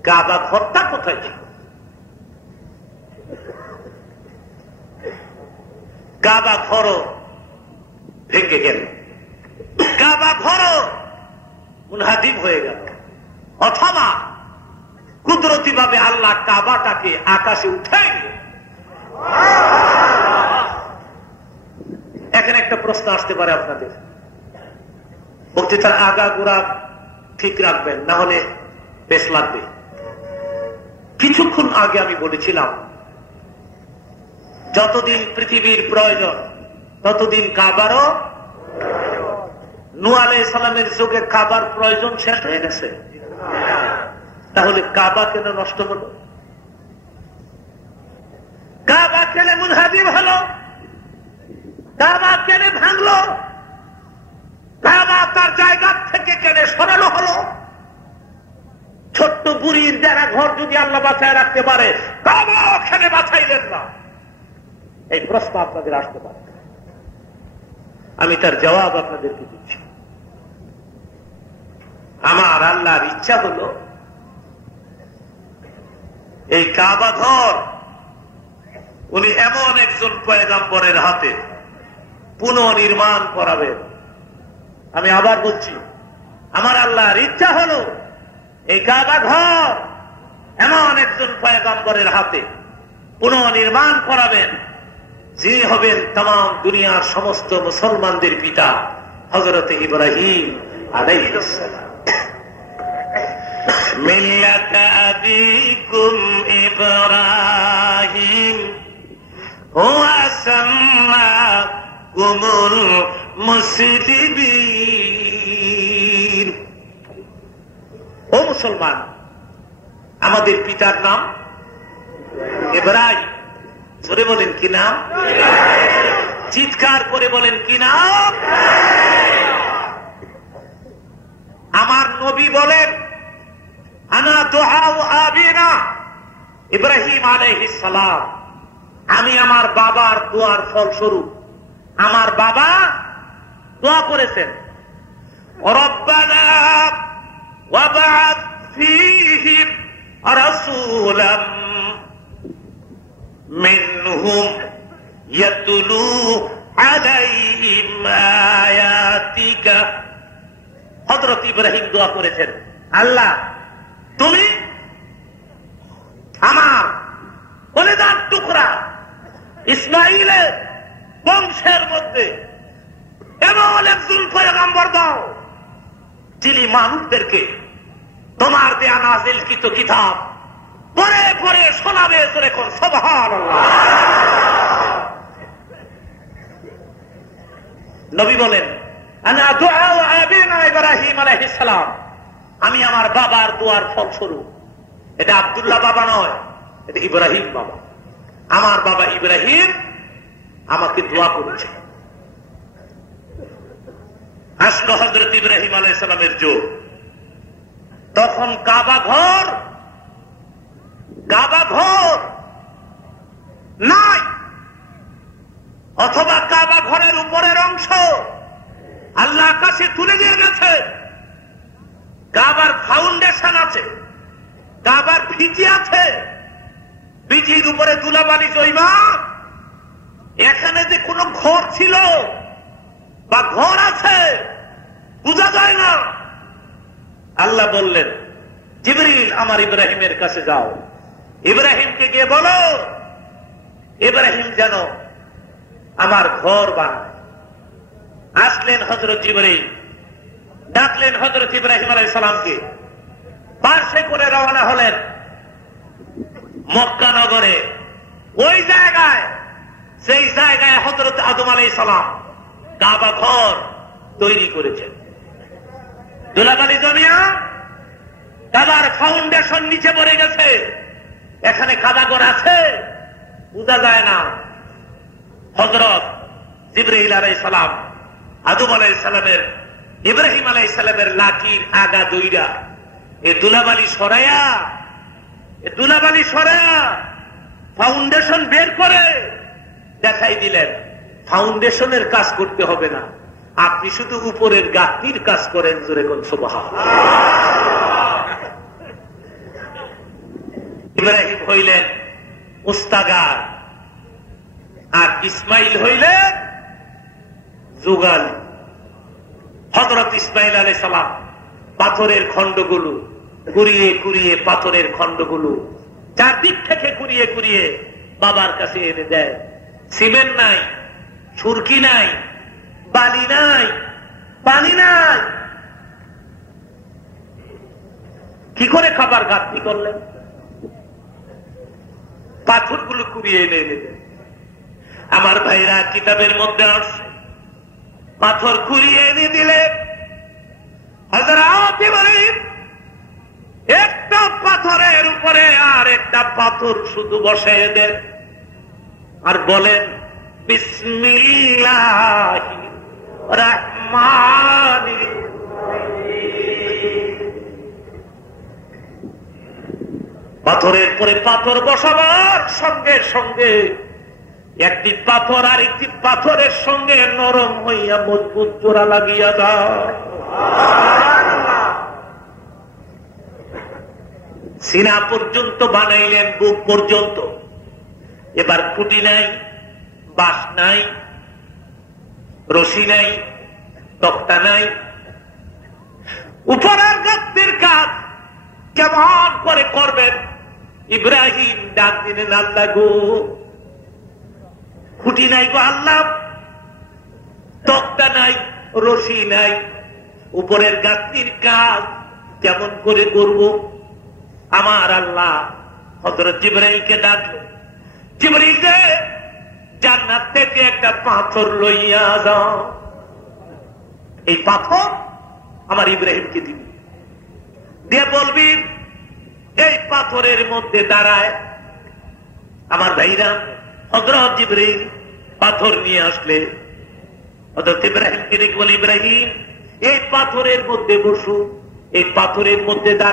কাবা ঘরটা কোথায় ছিল? কাবা ঘরও ভেঙে গেল, কাবা ঘরও মুনহাদিম হয়ে গেল। অথবা কুদরতি ভাবে আল্লাহ কাবাটাকে আকাশে উঠাই নিল। এখানে একটা প্রশ্ন আসতে পারে আপনাদের, বক্তৃতার আগা গোড়া ঠিক রাখবেন, না হলে বেশ লাগবে। কিছুক্ষণ আগে আমি বলেছিলাম যতদিন পৃথিবীর প্রয়োজন ততদিন কাবারও। নূহ আলাইহিস সালামের যুগে কাবার প্রয়োজন শেষ হয়ে গেছে, তাহলে কাবা কেন নষ্ট হলো? কাবা কেন মুনহাদিম হলো? কাবা কেন ভাঙলো? কাবা তার জায়গা থেকে কেন সরানো হলো? ছোট্ট বুড়ির যারা ঘর যদি আল্লাহ বাঁচায় রাখতে পারে, কাবা ওখানে বাঁচাইলেন না? এই প্রশ্ন আপনাদের আসতে পারে, আমি তার জবাব আপনাদেরকে দিচ্ছি। আমার আল্লাহর ইচ্ছা হলো এই কাবা ঘর উনি এমন একজন পয়গম্বরের হাতে পুনর্নির্মাণ করাবেন। আমি আবার বলছি, আমার আল্লাহর ইচ্ছা হলো এই কাবা ঘর এমন একজন পয়গম্বরের হাতে পুনর্নির্মাণ করাবেন, যিনি হবেন তামাম দুনিয়ার সমস্ত মুসলমানদের পিতা, হযরত ইব্রাহিম আলাইহিস সালাম। মিল্লাত আবিকুম ইব্রাহিম হুয়া সাম্মাকুমুল মুসলিমিন। ও মুসলমান, আমাদের পিতার নাম ইব্রাহিম। জোরে বলেন কি নাম? চিৎকার করে বলেন কি নাম? আমার নবী বলেন, আনা দুআউ আবিনা ইব্রাহিম আলাইহিস সালাম, আমি আমার বাবার দোয়ার ফলস্বরূপ। আমার বাবা দোয়া করেছেন, রব্বানা ওয়াবআথ ফীহিম রাসূলাম মিনহুম ইয়াতলু আলাইহিম আয়াতিকা। হযরত ইব্রাহিম দোয়া করেছেন, আল্লাহ তুমি আমার কলিজার টুকরা ইসমাইলের বংশের মধ্যে এমন একজন পয়গম্বর দাও যিনি মানুষদেরকে তোমার দেয়া নাযিলকৃত কিতাব পড়ে পড়ে শোনাবে। এখন সুবহানাল্লাহ। নবী বলেন, আনা দুআউ আবিনা ইব্রাহিম আলাইহিস সালাম, আমি আমার বাবার দোয়ার ফলস্বরূপ। এটা আব্দুল্লাহ বাবা নয়, এটা ইব্রাহিম বাবা। আমার বাবা ইব্রাহিম আমাকে দোয়া করেছে। আসলো হযরত ইব্রাহিম আলাইহিস সালামের যুগ, তখন কাবা ঘর নাই, অথবা কাবা ঘরের উপরের অংশ আল্লাহ আকাশে তুলে দিয়ে গেছে। কাবার ফাউন্ডেশন আছে, কাবার ভিজি আছে, ভিজির উপরে ধুলাবালি জৈমা। এখানে যে কোন ঘর ছিল বা ঘর আছে বোঝা যায় না। আল্লাহ বললেন, জিবরিল আমার ইব্রাহিমের কাছে যাও, ইব্রাহিমকে গিয়ে বলো ইব্রাহিম যেন আমার ঘর বানায়। আসলেন হযরত জিবরিল, ডাকলেন হযরত ইব্রাহিম আলাইহিস সালামকে, পার্শ্বে করে রওনা হলেন মক্কা নগরে। ওই জায়গায়, সেই জায়গায় হযরত আদম আলাইহিস সালাম কাবা ঘর তৈরি করেছেন। ধুলাবালি জমিয়া কাবার ফাউন্ডেশন নিচে পড়ে গেছে। এখানে কাবা ঘর আছে বোঝা যায় না। হযরত জিবরাইল আলাইহিস সালাম আদম আলাইহিস সালামের ইব্রাহিম আলাইহিস সালামের লাঠির আগা দইরা এ ধুলাবালি সরায়া ফাউন্ডেশন বের করে দেখাই দিলেন। ফাউন্ডেশনের কাজ করতে হবে না, আপনি শুধু উপরের গাঁথনির কাজ করেন। জোরে কোন সুবহানাল্লাহ। ইব্রাহিম হইলেন উস্তাগার, আর ইসমাইল হইলেন যুগালি। হযরত ইসমাইল আলাইহিস সালাম পাথরের খণ্ডগুলো কুড়িয়ে কুড়িয়ে, পাথরের খণ্ডগুলো চারদিক থেকে কুড়িয়ে কুড়িয়ে বাবার কাছে এনে দেয়। সিমেন্ট নাই, সুরকি নাই, বালি নাই, পানি নাই, কি করে খাবার ঘাটতি করলেন? পাথরগুলো কুড়িয়ে এনে এনে দেয়। আমার ভাইরা কিতাবের মধ্যে আসছে, পাথর কুড়িয়ে এনে দিলেন হযরত ইব্রাহিম একটা পাথরের উপরে আর একটা পাথর শুধু বসিয়ে দেন আর বলেন বিসমিল্লাহির রহমানির রহিম। পাথরের পরে পাথর বসাবার সঙ্গে সঙ্গে একটি পাথর আর একটি পাথরের সঙ্গে নরম হইয়া মজবুত জোড়া লাগিয়া যায়। সিনা পর্যন্ত বানাইলেন, বুক পর্যন্ত। এবার খুঁটি নাই, বাঁশ নাই, রশি নাই, তক্তা নাই। উপরের গাছের কাজ কেমন করে করবেন? ইব্রাহিম ডাক দিলেন, আল্লাহ গো, খুঁটি নাই গো আল্লাহ, তক্তা নাই, রশি নাই, উপরের গাছের কাজ কেমন করে করব? আমার আল্লাহ হযরত জিবরাইলকে ডাকলো, জিবরাইল রে, জান্নাত থেকে একটা পাথর লইয়া যাও, এই পাথর আমার ইব্রাহিমকে দিবি, দিয়ে বলবি এই পাথরের মধ্যে দাঁড়ায়। আমার ভাইরা হযরত জিবরাইল পাথর নিয়ে আসলে হযরত ইব্রাহিমকে দেখে বলে, ইব্রাহিম এই পাথরের মধ্যে বসু, এই পাথরের মধ্যে দাঁড়ায়।